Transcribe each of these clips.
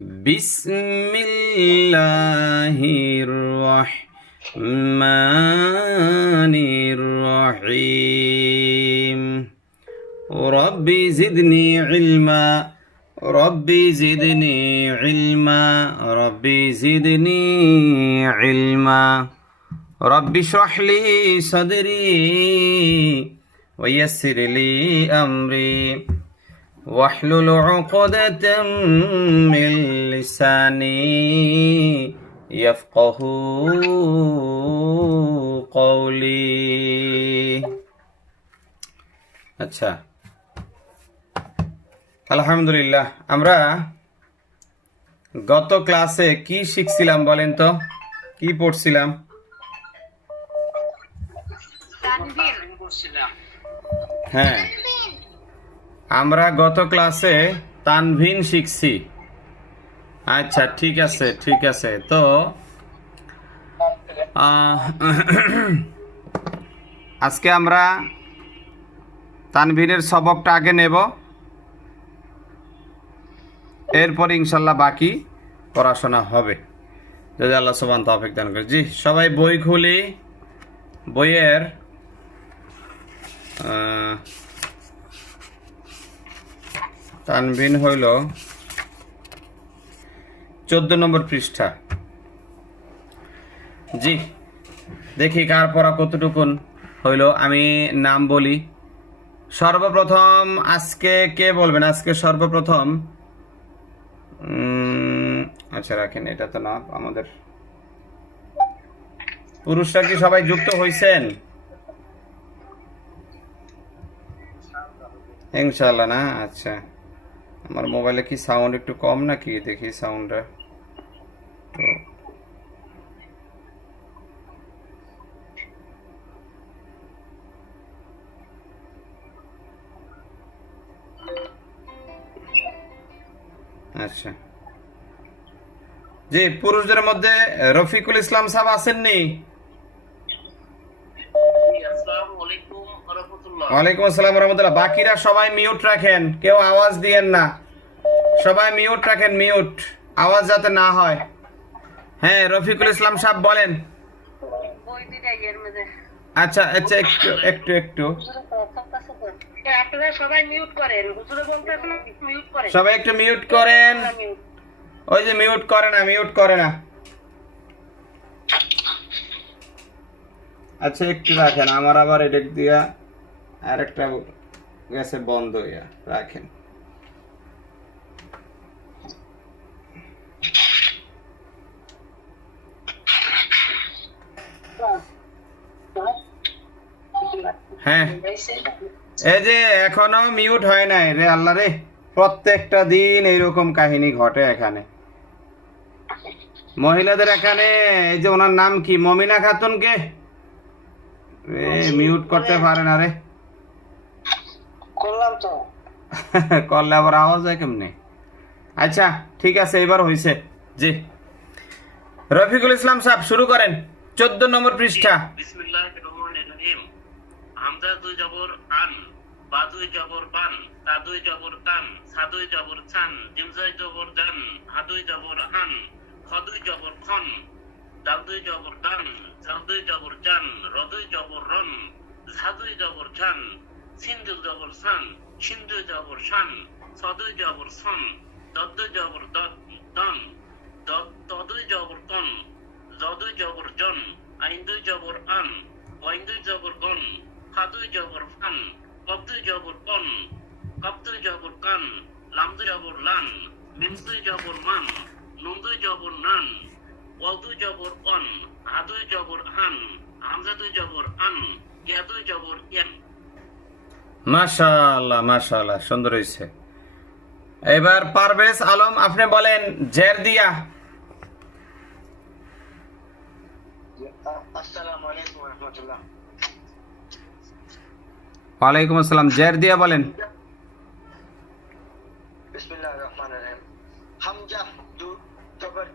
বিসমিল্লাহির রহমানির রহিম। রব্বি জিদনি ইলমা, রব্বি জিদনি ইলমা, রব্বি জিদনি ইলমা। রব্বি ইশরাহ লি সাদরি ওয়া ইয়াসসির লি আমরি واحلل عقدة من لساني يفقه قولي। আচ্ছা, আলহামদুলিল্লাহ। আমরা গত ক্লাসে কি শিখছিলাম বলেন তো? কি পড়ছিলাম? হ্যাঁ, আমরা গত ক্লাসে তানভিন শিখছি। আচ্ছা, ঠিক আছে ঠিক আছে। তো আজকে আমরা তানভিনের সবকটা আগে নেব, এরপর ইনশাল্লাহ বাকি পড়াশোনা হবে যদি আল্লাহ সুবহান তৌফিক দান করে। জি, সবাই বই খুলি। বইয়ের তানভিন হইল 14 নম্বর পৃষ্ঠা। জি, দেখি কার পড়া কতটুকুন হইল। আমি নাম বলি। সর্বপ্রথম আজকে কে বলবেন? আজকে সর্বপ্রথম আচ্ছা রাখেন, এটা তো না আমাদের। পুরুষরা কি সবাই যুক্ত হইছেন? ইনশাআল্লাহ না? আচ্ছা, আমার মোবাইলে কি সাউন্ড একটু কম নাকি? দেখি সাউন্ডটা তো। আচ্ছা, জি, পুরুষদের মধ্যে রফিকুল ইসলাম সাহেব আসেননি? ওয়ালাইকুম আসসালাম রহমতুল্লাহ। বাকিরা সবাই মিউট রাখেন, কেউ আওয়াজ দিয়েন না। সবাই মিউট রাখেন, মিউট, আওয়াজ যাতে না হয়। হ্যাঁ, রফিকুল ইসলাম সাহেব বলেন। আচ্ছা আচ্ছা, একটু একটু একটু সবাই একটু মিউট করেন। ওই যে মিউট করে না, মিউট করে না। আচ্ছা, একটু রাখেন, আমার আবার এদিক দিয়া আরেকটা গেছে বন্ধ, ইয়া রাখেন। হ্যাঁ, এই যে এখনো মিউট হয় নাই রে আল্লাহ রে। প্রত্যেকটা দিন এইরকম কাহিনী ঘটে এখানে মহিলাদের। এখানে এই যে ওনার নাম কি, মমিনা খাতুনকে মিউট করতে পারে না রে। করলাম তো, করলে আবার আওয়াজ হয় কেমনে? আচ্ছা ঠিক আছে, এবার হয়েছে। জি, রফিকুল ইসলাম সাহেব শুরু করেন। 14 নম্বর পৃষ্ঠা। বিসমিল্লাহির রহমানির রহিম। হামজা দুই জবর আন, বা দুই জবর বান, তা দুই জবর তান, সা দুই জবর ছান, জিম দুই জবর দান, হা দুই জবর হান, খ দুই জবর খন, দাল দুই জবর দান, জাল দুই জবর জান, র দুই জবর রন, ঝা দুই জবর ঝান, সিন দুই জবর সান, শিন দুই জবর শান, ছ দুই জবর সন, দ দুই জবর দন, ত দুই জবর তন, জ দুই জবর জন, আইন দুই জবর আন, ওয়াইন দুই জবর গন, খা দুই জবর ফান, কব দুই জবর কন, কব দুই জবর কান, লাম দুই জবর লান, মিম দুই জবর মান, নুন দুই জবর নান, ওয়াও দুই জবর অন, হা দুই জবর হান, হামজা দুই জবর আন, ইয়া দুই জবর ইয়ান। মাশাআল্লাহ মাশাআল্লাহ, সুন্দর হয়েছে। এবার পারভেজ আলম, আপনি বলেন জের দিয়া। আসসালামু আলাইকুম ওয়া রাহমাতুল্লাহ। ওয়ালাইকুম আসসালাম, জের দিয়া বলেন। বিসমিল্লাহির রহমানির রহিম। হামজা দু জবর,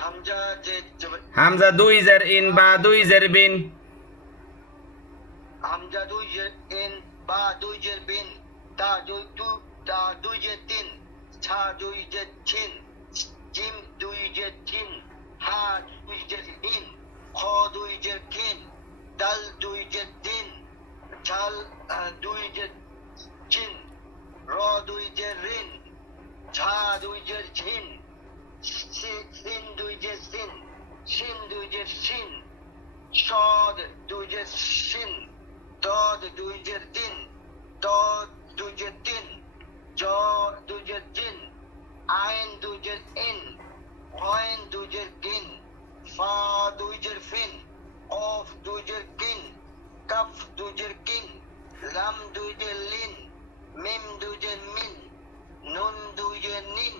হামজা যে জবর, হামজা দুই জের ইন, বা দুই জের বিন। হামজা দুই জের ইন, বা দুই জের বিন, তা দুই জের তিন, ছা দুই জের ছিন, দুই জের ঝিন, সিন দুই জের সিন, শিন দুই জের শিন, সদ দুই জের শিন, দদ দুই জের দিন, দদ দুই জের তিন, জ দুই জের জিন, আইন দুই জের ইন, অয়েন দুই জের গিন, ফা দুই জের ফিন, অফ দুই জের কিন, কাফ দুই জের কিন, লাম দুই জের লিন, মিম দুই জের মিন, নুন দুই জের নিন,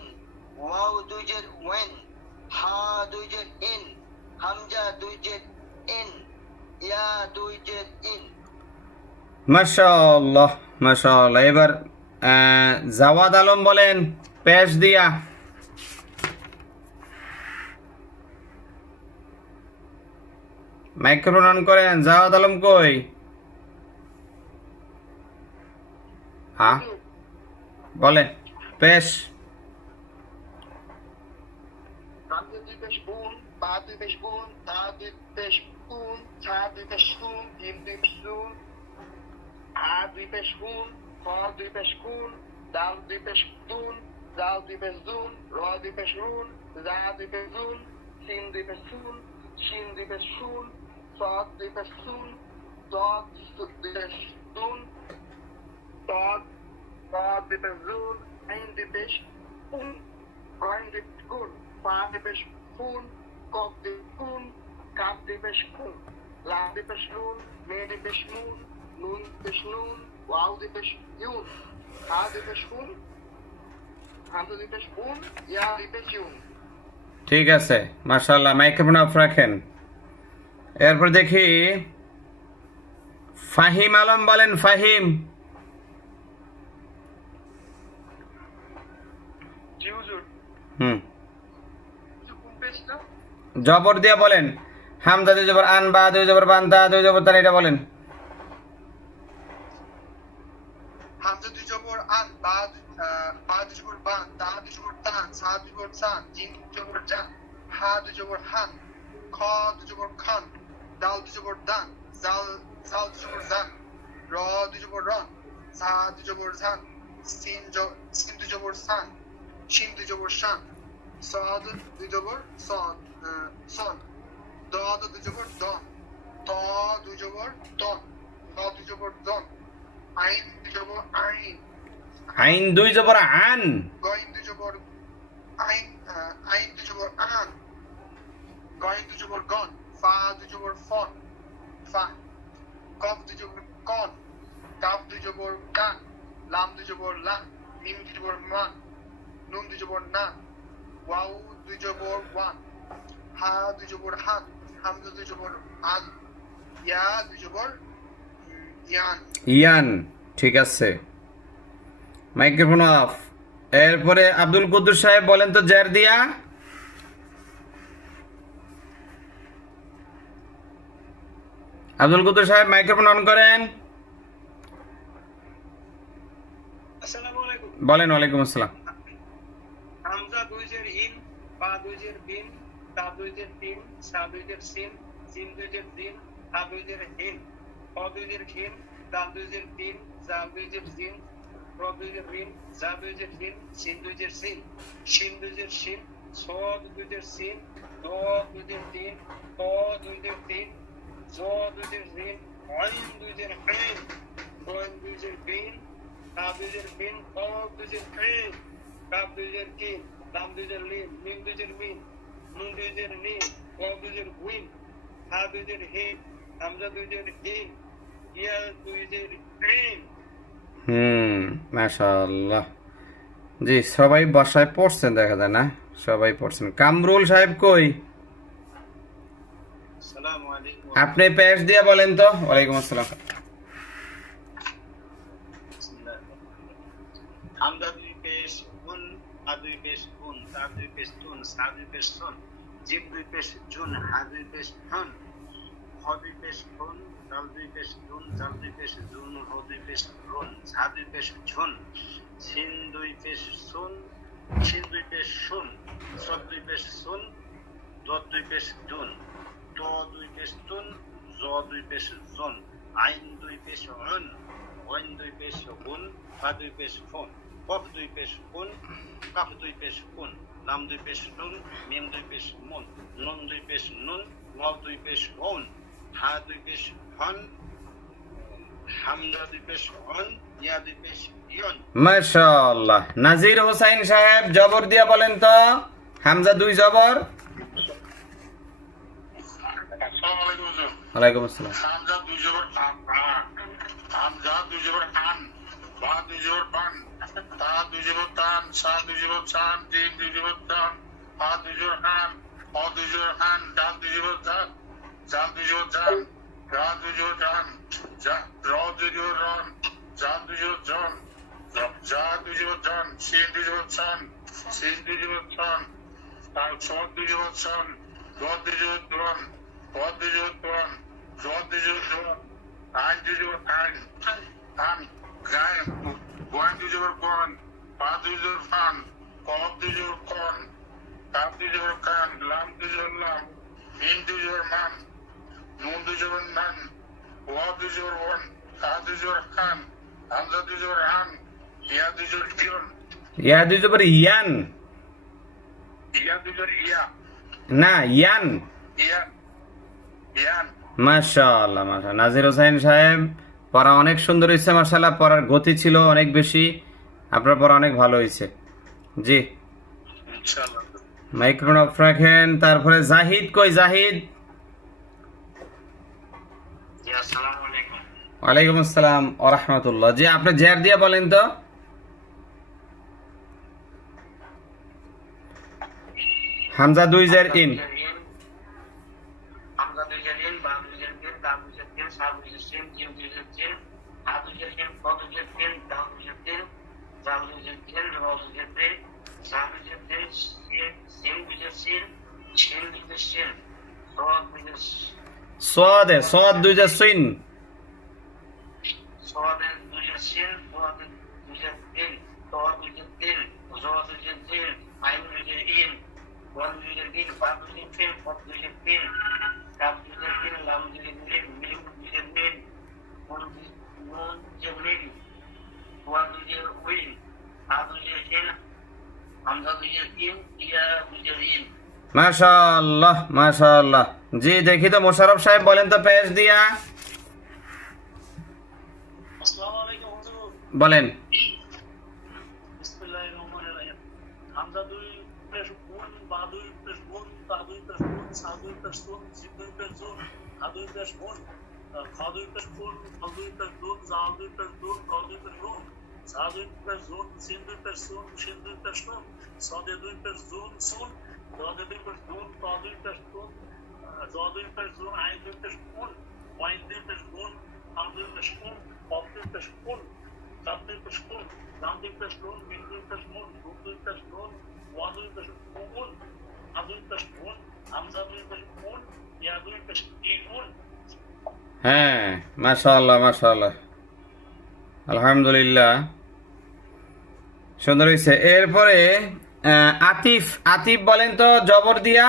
ওয়াও দুই জের ওয়েন, হা দুই জের ইন, হামজা দুই জের ইন, ইয়া দুই জের ইন। মাশাআল্লাহ মাশাআল্লাহ। এবার জাওয়াদ আলম বলেন পেশ দিয়া। মাইক্রোফোন অন করেন। জাওয়াদ আলম কই? হ্যাঁ বলেন পেশ। Hamza দুই পেশ বুন, বা দুই পেশ বুন, তা দুই পেশ বুন, ছা দুই পেশ সুন, জিম দুই পেশ সুন, আ দুই পেশ হুন, খ দুই পেশ কুন, দাল দুই পেশ দুন, জাল দুই পেশ দুন, র দুই পেশ রুন, জা দুই পেশ জুন, সিন দুই পেশ সুন, শিন দুই পেশ সুন, সদ দুই পেশ সুন, দদ দুই পেশ দুন, দদ দুই পেশ জুন, আইন দুই পেশ উন, কয়েন দুই পেশ গুন, পা দুই পেশ ফুন, কফ দুই কুন, কাপ দুই পেশ কুন, লাম দুই পেশ নুন, মে দুই পেশ মুন, নুন দুই পেশ নুন, ওয়াও দুই পেশ ইউন, হা দুই পেশ হুন, হামজা দুই পেশ হুন, ইয়া দুই পেশ ইউন। ঠিক আছে মাশাআল্লাহ। মাইক্রোফোন অফ রাখেন। এরপর দেখি ফাহিম আলম বলেন। ফাহিম। জি হুজুর, হুম কোন পেশটা? জবর দিয়া বলেন। হামজা দুই জবর আন, বা দুই জবর বান, তা দুই জবর তান, এটা বলেন। হামজা দুই জবর আন, বা দুই জবর বান, তা দুই জবর তান, সা দুই জবর সান, জিম দুই জবর জান, হা দুই জবর হান, খ দুই জবর খান, দাল দুই জবর দান, জাল দুই জবর জান, র দুই জবর রন, সা দুই জবর জান, সিন দুই জবর সান, শিন দুই জবর শান, সদ দুই জবর সন, দদ দুই জবর দন, ত দুই জবর তন, দ দুই জবর দন, আইন দুই জবর আইন, আইন দুই জবর আন, গইন দুই জবর আইন, আইন দুই জবর আন, গইন দুই জবর গন, ফা দুই জবর ফন, ফা, কফ দুই জবর কন, কাফ দুই জবর কান, লাম দুই জবর লান, মিম দুই জবর মান, নুন দুই জবর নান, ওয়াও দুই জবর ওয়ান, হা দুই জবর হান, হামজা দুই জবর আন, ইয়া দুই জবর ইয়ান। ইয়ান। ঠিক আছে মাইক্রোফোন অফ। এরপরে আব্দুল কুদ্দুস সাহেব বলেন তো জের দিয়া। আব্দুল কুদ্দুস সাহেব মাইক্রোফোন অন করেন। আসসালামু আলাইকুম। বলেন। ওয়ালাইকুম আসসালাম। হামজা দুই জের ইন, বা দুই জের বিন, তা দুই জের তিন, সা দুই জের সিন, জিম দুই জের দিন, হা দুই জের হিন, খ দুই জের খিন, দাল দুই জের তিন, জাল দুই জের জিন, র দুই জের রিন, জা দুই জের হিন, সিন দুই জের সিন, শিন দুই জের শিন, সদ দুই জের সিন, দ দুই জের তিন, ত দুই জের তিন, জ দুই জের রিন, আইন দুই জের আইন, গইন দুই জের বিন, তা দুই জের বিন, ক দুই জের কিন, কাপ দুই জের কিন, লাম দুই জের লিন, মিম দুই জের মিন, নুন দুই জের নিন, ওয়াও দুই জের হুইন, হা দুই জের হিন, হামজা দুই জের হিন, ইয়া দুই জের ইন। মাশাআল্লাহ। জি সবাই বাসায় পড়ছেন দেখা যায় না? সবাই পড়ছেন। কামরুল সাহেব কই? আসসালামু আলাইকুম। আপনি পেশ দিয়ে বলেন তো। ওয়ালাইকুম আসসালাম। হামজা দুই পেশ গুন, আ দুই পেশ গুন, তা দুই পেশ তুন, সা দুই পেশ সুন, জিম দুই পেশ জুন, হা দুই পেশ হুন, খ দুই পেশ খুন, দাল দুই পেশ দুন, জাল দুই পেশ জুন, র দুই পেশ রুন, ঝা দুই পেশ ঝুন, সিন দুই পেশ সুন, শিন দুই পেশ শুন, সদ দুই পেশ সুন, দদ দুই পেশ দুন, ত দুই পেশ তুন, জ দুই পেশ জুন, আইন দুই পেশ উন, ওয়াইন দুই পেশ গুন, ফা দুই পেশ ফোন, কফ দুই পেশ কুন, কাফ দুই পেশ কুন, লাম দুই পেশ নুন, মিম দুই পেশ মুন, নুন দুই পেশ নুন, ওয়াও দুই পেশ ওন, হা দুই পেশ হন, হামজা দুই পেশ হন, ইয়া দুই পেশ ইয়ন। মাশাআল্লাহ। নাজির হোসাইন সাহেব জবর দিয়া বলেন তো, হামজা দুই জবর। আসসালামু আলাইকুম হুজুর। ওয়ালাইকুম আসসালাম। হামজা দুই জবর হামজা দুই জবর আন, বা দুই জবর বান, তা দুই জবর তান, সা দুই জবর চান, জিম দুই জবর তান, হা দুই জবর আন, হ দুই জবর আন, ডাল দুই জবর জান, জাল দুই জবর জান, রা দুই জবর জান, র দুই জবর রন, জা দুই জবর জন, যা দুই জবর জন, সিন দুই জবর ছান, সিন দুই জবর ছান, আর ছ দুই জবর ছান, দ দুই জবর দন, দ দুই জবর দন, জ দুই জবর জন, আইন দুই জবর আইন, আন, গায়ে, গোয়ান দুই জবর গন, পা দুই জবর ফান, কফ দুই জবর কন, কাপ দুই জবর কান, লাম দুই জবর লাম, মিম দুই জবর মান, নুন দুই জবর নান, ওয়া দুই জবর ওয়ান, কা দুই জবর খান, হামজা দুই জবর আন, ইয়া দুই জবর ইয়ন, ইয়া দুই জবর ইয়ান, ইয়া দুই জবর ইয়া, না ইয়ান। ইয়া, ইয়ান। মাশাআল্লাহ মাশাআল্লাহ। নাজির হোসাইন সাহেব পড়া অনেক সুন্দর হয়েছে মাশাআল্লাহ, পড়ার গতি ছিল অনেক বেশি, আপনার পড়া অনেক ভালো হয়েছে। জি, ইনশাআল্লাহ। মাইক্রোফোন অফ রাখেন। তারপরে জাহিদ কই? জাহিদ। জি আসসালামু আলাইকুম। ওয়ালাইকুম আসসালাম ওয়া রাহমাতুল্লাহ। জি, আপনি জের দিয়ে বলেন তো। হামজা দুই জের ইন। হামজা দুই জের ইন, বা দুই জের ইন, তা দুই জের ইন, সা দুই জের সিন, জিম দুই জের জিন, হা দুই জের ইন, ক দুই জের ইন, দাল দুই জের ইন, জাল দুই জের ইন, র দুই জের ইন, সা দুই জের ইন, সিন দুই জের সিন, শিন দুই জের শিন, র দুই জের সোয়াদে সোয়াদ দুই জের সুইন। সোয়াদের দুই জের শিন, সোয়াদের দুই জের ইন, ত দুই জের ইন, জ দুই জের জিন, আইন দুই জের ইন, ওয়ান দুই জের ইন, বা দুই জের ইন, কফ দুই জের ইন, কাপ দুই জের ইন, লাম দুই জের ইন, মিম দুই জের ইন, নুন দুই জের ইন, ওয়ান দুই জের উইন, হা দুই জের ইন, হামজা দুই জের ইন, ইয়া দুই জের ইন। মাশাআল্লাহ মাশাআল্লাহ। জি, দেখি তো মোশাররফ সাহেব বলেন তো পেশ দিয়া। আসসালামু আলাইকুম হুজুর। বলেন। বিসমিল্লাহির রহমানির রহিম। হামজা দুই পেশ কুন, বা দুই পেশ কুন, তা দুই পেশ কুন, সা দুই পেশ কুন, জিম দুই পেশ জুন, হা দুই পেশ কুন, খা দুই পেশ কুন, খ দুই পেশ দুন, জাল দুই পেশ দুন, র দুই পেশ রুন, সা দুই পেশ জুন, সিন দুই পেশ সুন, শিন দুই পেশ নুন, সদে দুই পেশ জুন সুন, দদে দুই পেশ দুন, ত দুই পেশ তুন, জ দুই পেশ জুন, আইন দুই পেশ কুন, ওয়াইন দুই পেশ গুন, হাম দুই পেশ কুন, কফ দুই পেশ কুন, কাপ দুই পেশ কুন, লাম দুই পেশ নুন, মিম দুই পেশ নুন, নুন দুই পেশ নুন, ওয়া দুই পেশ কুন, হা দুই পেশ কুন, হামজা দুই পেশ কুন, ইয়া দুই পেশ ইউন। হ্যাঁ, মাশাআল্লাহ মাশাআল্লাহ, আলহামদুলিল্লাহ, সুন্দর হয়েছে। এরপরে আতিফ, আতিফ বলেন তো জবর দিয়া।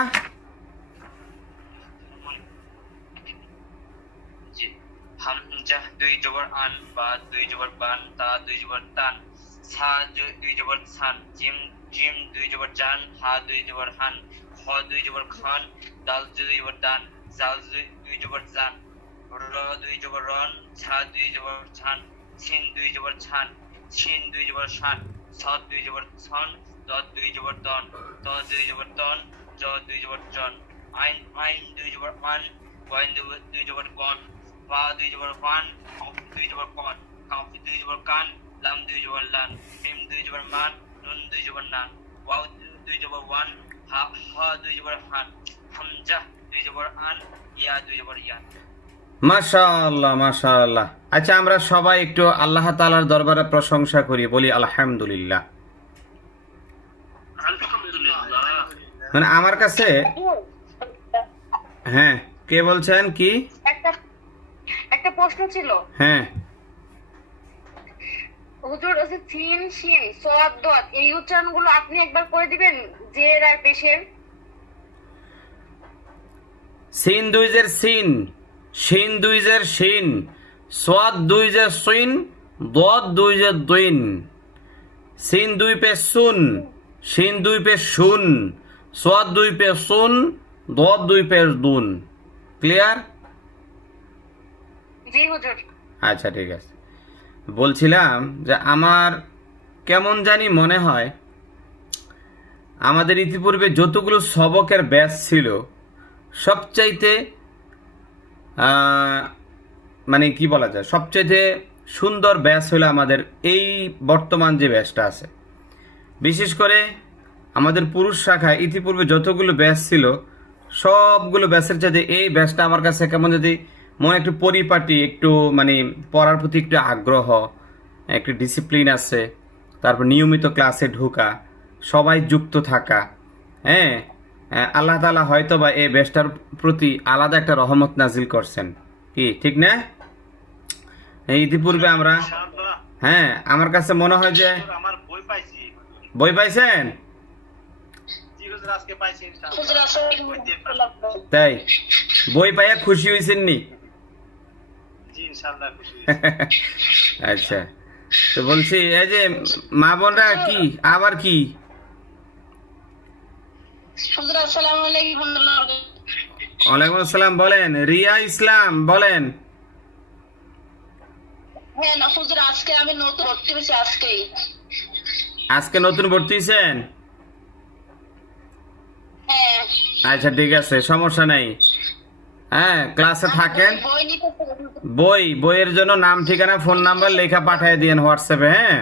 জি, হামজা দুই জবর আন, বা দুই জবর বান, তা দুই জবর তান, সা দুই জবর ছান, জিম জিম দুই জবর জান, হা দুই জবর হান, খ দুই জবর খান, দাল দুই জবর দান, জাল দুই জবর জান, র দুই জবর রন, ছা দুই জবর ছান, ছিন দুই জবর ছান, শিন দুই জবর শান, ছ দুই জবর ছন, দ দুই জবর দন, ত দুই জবর তন, জ দুই জবর জন, আইন আইন দুই জবর আন, ওয়াইন দুই জবর গন, পা দুই জবর পান, কফ দুই জবর কন, কাফ দুই জবর কান, লাম দুই জবর লান, মিম দুই জবর মান, নুন দুই জবর নান, ওয়াও দুই জবর ওয়ান, হা দুই জবর হান, হামজা দুই জবর আন, ইয়া দুই জবর ইয়ান। মাশাআল্লাহ মাশাআল্লাহ। আচ্ছা, আমরা সবাই একটু আল্লাহ তাআলার দরবারে প্রশংসা করি, বলি আলহামদুলিল্লাহ। আলহামদুলিল্লাহ। মানে আমার কাছে, হ্যাঁ, কে বলছেন কি? একটা প্রশ্ন ছিল হ্যাঁ, হুজুর, ওই যে সিন শিন সোয়াদ দত এই উচ্চারণগুলো আপনি একবার করে দিবেন, জের আর পেশের। সিন দুই জের সিন, শিন দুই জের শিন, সোয়াদ দুই জের সুইন, দদ দুই জের দুইন, সিন 2 পেশ সুন, শিন 2 পেশ শুন, সোয়াদ 2 পেশ সুন, দদ 2 পেশ দুন। ক্লিয়ার? জি হুজুর। আচ্ছা ঠিক আছে। বলছিলাম যে আমার কেমন জানি মনে হয় আমাদের ইতিপূর্বে যতগুলো সবকের ব্যাচ ছিল সবচাইতে মানে কি বলা যায়, সবচাইতে সুন্দর ব্যাচ হলো আমাদের এই বর্তমান যে ব্যাচটা আছে। বিশেষ করে আমাদের পুরুষ শাখায় ইতিপূর্বে যতগুলো ব্যাচ ছিল সবগুলো ব্যাচের চাইতে এই ব্যাচটা আমার কাছে কেমন যদি মনে একটু পরিপাটি, একটু মানে পড়ার প্রতি একটু আগ্রহ, একটু ডিসিপ্লিন আছে, তারপর নিয়মিত ক্লাসে ঢোকা, সবাই যুক্ত থাকা। হ্যাঁ, আল্লাহ তাআলা হয়তো বা এই ব্যাচটার প্রতি আলাদা একটা রহমত নাজিল করছেন, কি ঠিক না? এই ইতিপূর্বে আমরা, ইনশাআল্লাহ। হ্যাঁ আমার কাছে মনে হয় যে আমার বই পাইছি। বই পাইছেন? জি হুজুর, আজকে পাইছি ইনশাআল্লাহ। হুজুর আসলে বই দিয়ে পাইছি। তাই বই পাইয়া খুশি হয়েছেন নি? জি ইনশাআল্লাহ খুশি হয়েছি। আচ্ছা, তো বলছি এই যে মা বোনরা কি আবার কি হুজুর আসসালামু আলাইকুম। ওয়ালাইকুম আসসালাম, বলেন। রিয়া ইসলাম বলেন। হ্যাঁ না হুজুর, আজকে আমি নতুন ভর্তি হয়েছি আজকেই। আজকে নতুন ভর্তি হয়েছেন? হ্যাঁ। আচ্ছা ঠিক আছে, সমস্যা নাই। হ্যাঁ, ক্লাসে থাকেন। বই নিতে বইয়ের জন্য নাম, ঠিকানা, ফোন নাম্বার লেখা পাঠিয়ে দিয়েন হোয়াটসঅ্যাপে। হ্যাঁ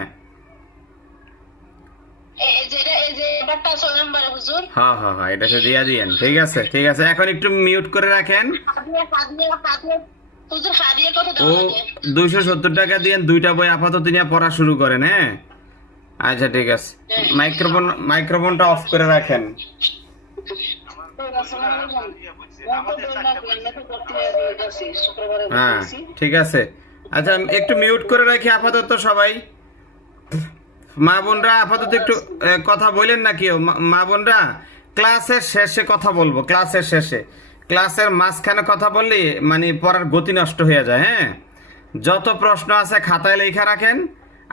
এই যে এবারটা 6 নম্বরে হুজুর। হ্যাঁ হ্যাঁ হ্যাঁ, এটাতে দিয়ে দিয়েন। ঠিক আছে ঠিক আছে, এখন একটু মিউট করে রাখেন। হুজুর হাদিয়া কত ও দেওয়া লাগে? 270 টাকা দিয়ে 2টা বই আপাতত নিয়ে পড়া শুরু করেন। হ্যাঁ আচ্ছা ঠিক আছে, মাইক্রোফোনটা অফ করে রাখেন। হ্যাঁ ঠিক আছে, আচ্ছা একটু মিউট করে রাখি আপাতত সবাই। মা বোনরা আপাতত একটু কথা বলেন না কেউ। মা বোনরা ক্লাসের শেষে কথা বলবো, ক্লাসের শেষে। ক্লাসের মাঝখানে কথা বললে মানে পড়ার গতি নষ্ট হয়ে যায়। হ্যাঁ, যত প্রশ্ন আছে খাতায় লেখা রাখেন।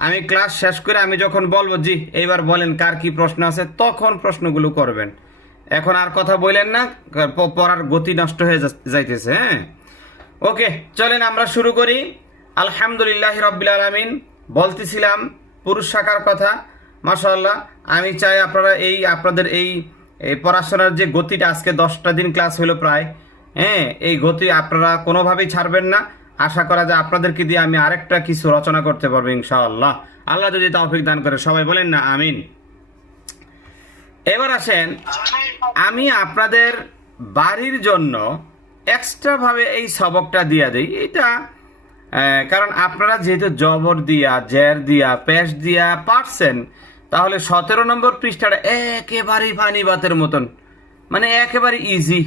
আমি ক্লাস শেষ করে আমি যখন বলবো জি এইবার বলেন কার কি প্রশ্ন আছে, তখন প্রশ্নগুলো করবেন। এখন আর কথা বলেন না, পড়ার গতি নষ্ট হয়ে যাইতেছে। হ্যাঁ ওকে, চলেন আমরা শুরু করি। আলহামদুলিল্লাহ রাব্বিল আলামিন। বলতেছিলাম পুরুষ শাখার কথা। মাশাআল্লাহ, আমি চাই আপনারা আপনাদের এই পড়াশোনার যে গতিটা, আজকে 10টা দিন ক্লাস হলো প্রায়। হ্যাঁ, এই গতি আপনারা কোনোভাবেই ছাড়বেন না। আশা করা যায় আপনাদেরকে দিয়ে আমি আরেকটা কিছু রচনা করতে পারবো ইনশাআল্লাহ। আল্লাহ যদি তৌফিক দান করে, সবাই বলেন না আমিন। এবার আসেন, আমি আপনাদের বাড়ির জন্য এক্সট্রা ভাবে এই সবকটা দিয়া দিই। এটা কারণ আপনারা যেহেতু জবর দিয়া, জের দিয়া, পেশ দিয়া পারছেন, তাহলে 17 নম্বর পৃষ্ঠাটা একেবারেই পানি ভাতের মতন, মানে একেবারে ইজি।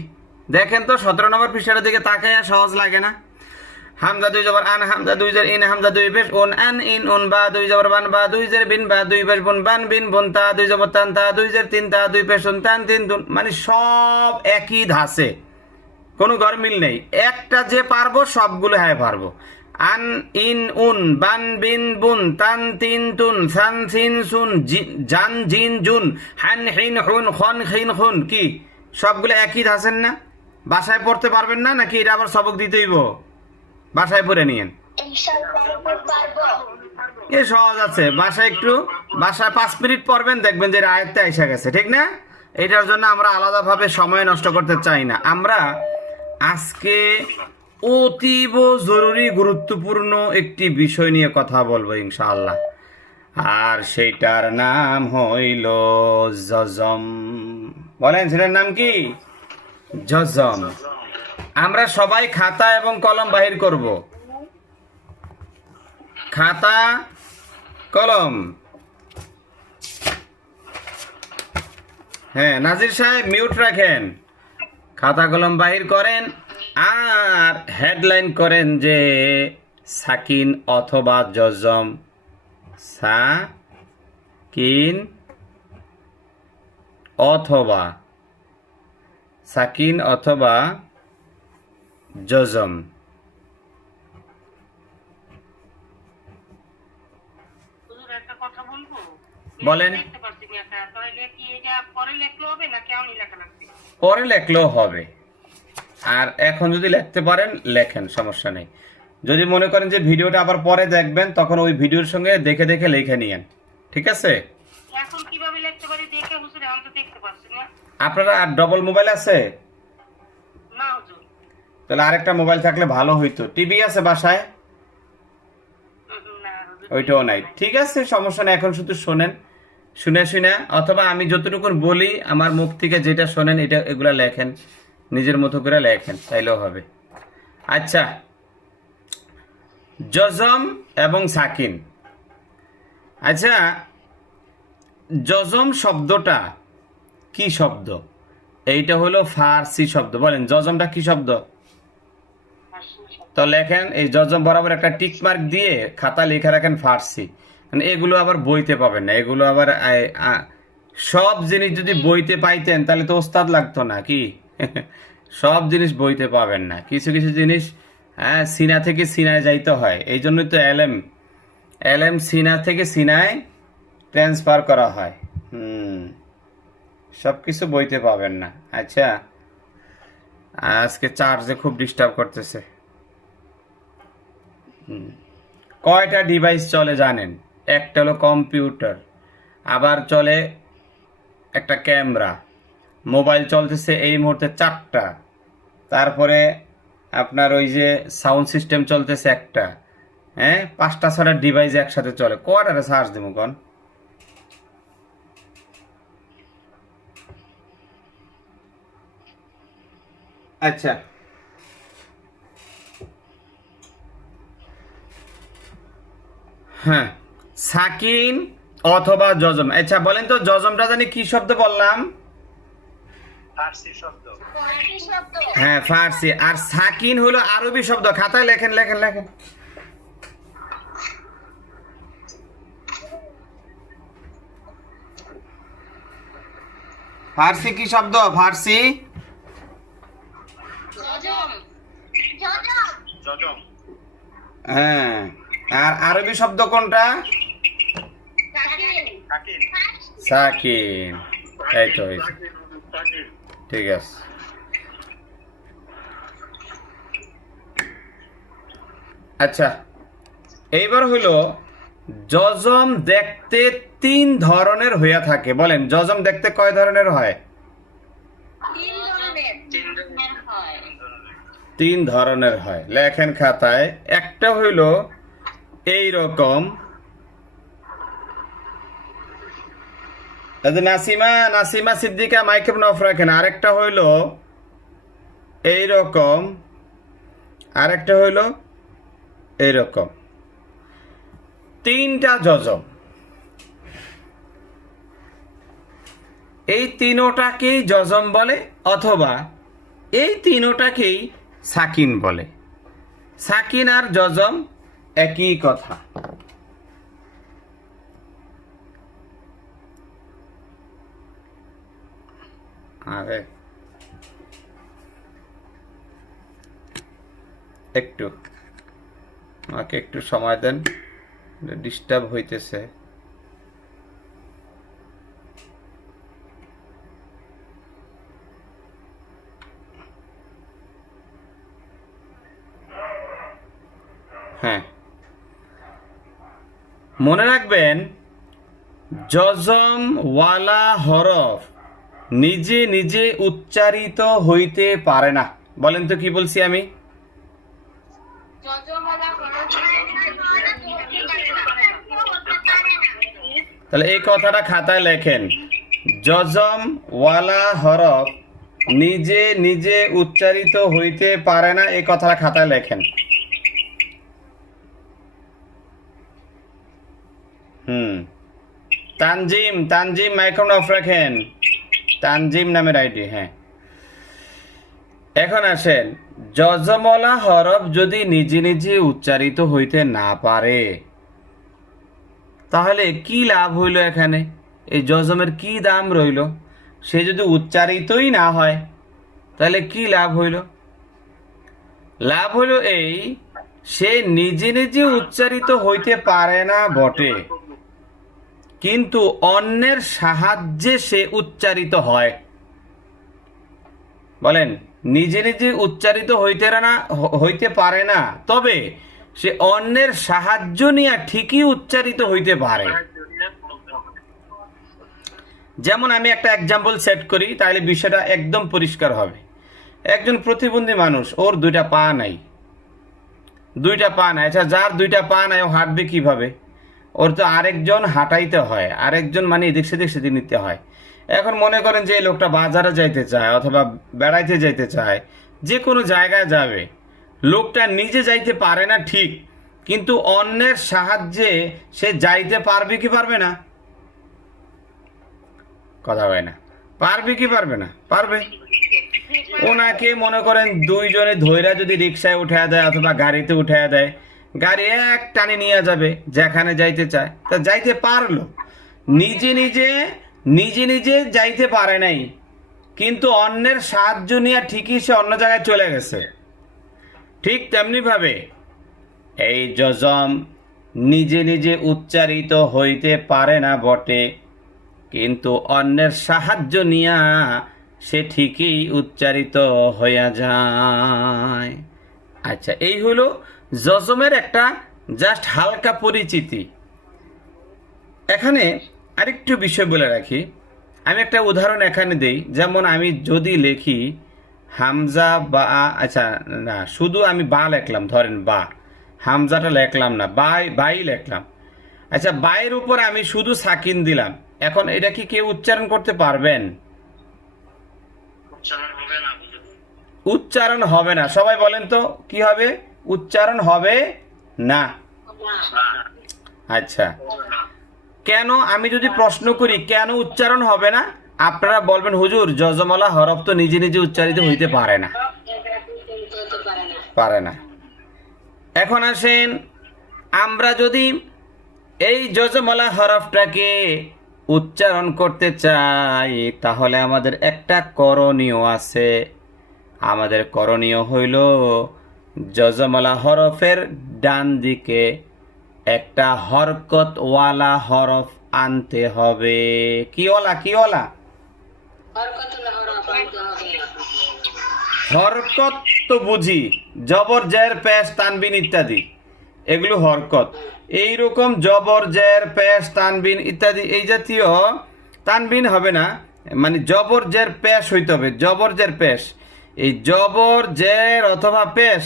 দেখেন তো 17 নম্বর পৃষ্ঠাটার দিকে তাকায়, সহজ লাগে না? হামজা 2 জবর আন, হামজা 2 জের ইন, হামজা 2 পেশ উন, আন ইন উন, বা 2 জবর বান, বা 2 জের বিন, বা 2 পেশ বুন, বান বিন বুন, তা 2 জবর তান, তা 2 জের তিন, তা 2 পেশ উন, তান 3 দুন, মানে সব একই ধাঁচে, কোনো গরমিল নেই। একটা যে পারবো সবগুলো হ্যাঁ পারবো। আন ইন উন, বান বিন বুন, তান তিন তুন, সান সিন সুন, জান জিন জুন, হান হিন হুন, খন খিন খুন, কি সবগুলো একই ধাঁচেন না? বাসায় পড়তে পারবেন না নাকি এটা আবার সবক দিতেইব? বাসায় পড়ে নিয়েন, এ সহজ আছে। বাসায় 5 মিনিট পড়বেন, দেখবেন যে আয়ত্তে এসে গেছে, ঠিক না? এটার জন্য আমরা আলাদাভাবে সময় নষ্ট করতে চাই না। আমরা আজকে অতীব জরুরি গুরুত্বপূর্ণ একটি বিষয় নিয়ে কথা বলবো ইনশাআল্লাহ, আর সেইটার নাম হইল জজম। বলেন সেটার নাম কি? জজম। আমরা সবাই খাতা এবং কলম বাহির করব। খাতা কলম। হ্যাঁ নাজির সাহেব মিউট রাখেন। খাতা কলম বাহির করেন আর হেডলাইন করেন যে সাকিন অথবা জজম। সাকিন অথবা, সাকিন অথবা জজম। হুজুর একটা কথা বলবো? বলেন। লিখতে পারছি না, তাহলে কি এটা পরে লিখলে হবে না কেমন লেখা লাগবে? পরে লেখলেও হবে, আর এখন যদি লিখতে পারেন লেখেন, সমস্যা নেই। যদি মনে করেন যে ভিডিওটা আবার পরে দেখবেন, তখন ওই ভিডিওর সঙ্গে দেখে দেখে লিখে নিয়েন, ঠিক আছে? এখন কিভাবে লিখতে পারি দেখে হুজুর, আমি তো দেখতে পারছি না। আপনারা আর ডবল মোবাইল আছে? না হুজুর। তাহলে আরেকটা মোবাইল থাকলে ভালো হইতো। টিভি আছে বাসায়? না হুজুর। ওইটাও নাই, ঠিক আছে, সমস্যা নেই। এখন শুধু শোনেন, শুনে শুনে অথবা আমি যতটুকু বলি আমার মুখ থেকে যেটা শোনেন এটা এগুলা লেখেন, নিজের মতো করে লেখেন, তাইলেও হবে। আচ্ছা, জজম এবং সাকিন। আচ্ছা, জজম শব্দটা কি শব্দ? এইটা হলো ফার্সি শব্দ। বলেন জজমটা কি শব্দ? তো লেখেন, এই জজম বরাবর একটা টিক মার্ক দিয়ে খাতা লিখে রাখেন ফার্সি। মানে এগুলো আবার বইতে পাবেন না, এগুলো আবার সব জিনিস যদি বইতে পাইতেন তাহলে তো ওস্তাদ লাগতো না কি? সব জিনিস বইতে পাবেন না, কিছু কিছু জিনিস সিনা থেকে সিনায় যাইতে হয়। এই জন্যই তো এলএম সিনা থেকে সিনায় ট্রান্সফার করা হয়। সব কিছু বইতে পাবেন না। আচ্ছা, আজকে চার্জে খুব ডিস্টার্ব করতেছে। কয়টা ডিভাইস চলে জানেন? একটা হলো কম্পিউটার, আবার চলে একটা ক্যামেরা, মোবাইল চলতেছে এই মুহূর্তে 4টা, তারপরে আপনার ওই যে সাউন্ড সিস্টেম চলতেছে একটা, 5টা 6টা ডিভাইস একসাথে চলে। কয়টারে চার্জ দেবো কোন? আচ্ছা, হ্যাঁ, সাকিন অথবা জজম। আচ্ছা বলেন তো, জজমটা জানি কি শব্দ বললাম? ফার্সি শব্দ। হ্যাঁ ফার্সি। আর সাকিন হলো আরবি শব্দ। খাতায় লেখেন লেখেন লেখেন। ফার্সি কি শব্দ? ফার্সি জজম। হ্যাঁ, আর আরবি শব্দ কোনটা? সাকিন। সাকিন। এই তো হয়েছে, ঠিক আছে। আচ্ছা, এইবার হইল জজম দেখতে 3 ধরনের হইয়া থাকে। বলেন জজম দেখতে কয় ধরনের হয়? 3 ধরনের হয়। লেখেন খাতায়। একটা হইল এই রকম, নাসিমা সিদ্দিকা মাইক্রোফোন অফ রাখেন। আরেকটা হইল এইরকম, আরেকটা হইল এইরকম। 3টা জজম। এই 3টাকেই জজম বলে, অথবা এই 3টাকেই সাকিন বলে। সাকিন আর জজম একই কথা। আরে একটু আমাকে একটু সময় দেন, ডিস্টার্ব হইতেছে। হ্যাঁ, মনে রাখবেন জজম ওয়ালা হরফ নিজে নিজে উচ্চারিত হইতে পারে না। বলেন তো কি বলছি আমি? তাহলে এই কথাটা খাতায় লেখেন, জজম ওয়ালা হরফ নিজে নিজে উচ্চারিত হইতে পারে না, এই কথাটা খাতায় লেখেন। তানজিম মাইক্রোফোন অফ রাখেন। তানজিম নামের আইডি। হ্যাঁ, এখন আসেন, জজমওয়ালা হরফ যদি নিজে নিজে উচ্চারিত হইতে না পারে তাহলে কি লাভ হইল? এখানে এই জজমের কি দাম রইল? সে যদি উচ্চারিতই না হয় তাহলে কি লাভ হইল? লাভ হইল এই, সে নিজে নিজে উচ্চারিত হইতে পারে না বটে, কিন্তু অন্যের সাহায্যে সে উচ্চারিত হয়। বলেন, নিজে নিজে উচ্চারিত হইতে পারে না, তবে সে অন্যের সাহায্য নিয়ে ঠিকই উচ্চারিত হইতে পারে। যেমন আমি একটা এক্সাম্পল সেট করি, তাহলে বিষয়টা একদম পরিষ্কার হবে। একজন প্রতিবন্ধী মানুষ, ওর দুইটা পা নাই। আচ্ছা, যার দুইটা পা নাই ও হাঁটবে কিভাবে? ওর তো আরেকজন হাঁটাইতে হয়, আরেকজন মানে এদিক সেদিক নিতে হয়। এখন মনে করেন যে এই লোকটা বাজারে যাইতে চায় অথবা বেড়াইতে যাইতে চায়, যে কোনো জায়গায় যাবে, লোকটা নিজে যাইতে পারে না ঠিক, কিন্তু অন্যের সাহায্যে সে যাইতে পারবে কি পারবে না? কথা হয় না। পারবে কি পারবে না? পারবে। ওনাকে মনে করেন দুইজনে ধৈরা যদি রিক্সায় উঠায় দেয় অথবা গাড়িতে উঠায় দেয়, গাড়ি এক টানে নিয়ে যাবে যেখানে যাইতে চায়, তা যাইতে পারলো। নিজে নিজে যাইতে পারে নাই, কিন্তু অন্যের সাহায্য নিয়ে ঠিকই সে অন্য জায়গায় চলে গেছে। ঠিক তেমনি ভাবে এই যজম নিজে নিজে উচ্চারিত হইতে পারে না বটে, কিন্তু অন্যের সাহায্য নিয়া সে ঠিকই উচ্চারিত হইয়া যায়। আচ্ছা, এই হলো যজমের একটা জাস্ট হালকা পরিচিতি। এখানে আরেকটু বিষয় বলে রাখি, আমি একটা উদাহরণ এখানে দেই। যেমন আমি যদি লিখি হামজা বা, আচ্ছা না, শুধু আমি বা লিখলাম, ধরেন বা, হামজাটা লিখলাম না, বাই লিখলাম। আচ্ছা, বাইয়ের উপর আমি শুধু সাকিন দিলাম, এখন এটা কি কেউ উচ্চারণ করতে পারবেন? উচ্চারণ হবে না। সবাই বলেন তো কি হবে? উচ্চারণ হবে না। আচ্ছা, কেন? আমি যদি প্রশ্ন করি কেন উচ্চারণ হবে না, আপনারা বলবেন হুজুর যজমলা হরফ তো নিজে নিজে উচ্চারিত হইতে পারে না। এখন আসেন, আমরা যদি এই যজমলা হরফটাকে উচ্চারণ করতে চাই, তাহলে আমাদের একটা করণীয় আছে। আমাদের করণীয় হইল যজমলা হরফের ডান দিকে একটা হরকতওয়ালা হরফ আনতে হবে। কিওয়ালা? হরকত তো বুঝি, জবর জের পেশ তানবিন ইত্যাদি, এগুলো হরকত। এইরকম জবর জের পেশ তানবিন ইত্যাদি এই জাতীয় তানবিন হবে না, মানে জবর জের পেশ হইতে হবে। জবর জের পেশ, এই জবর জের অথবা পেশ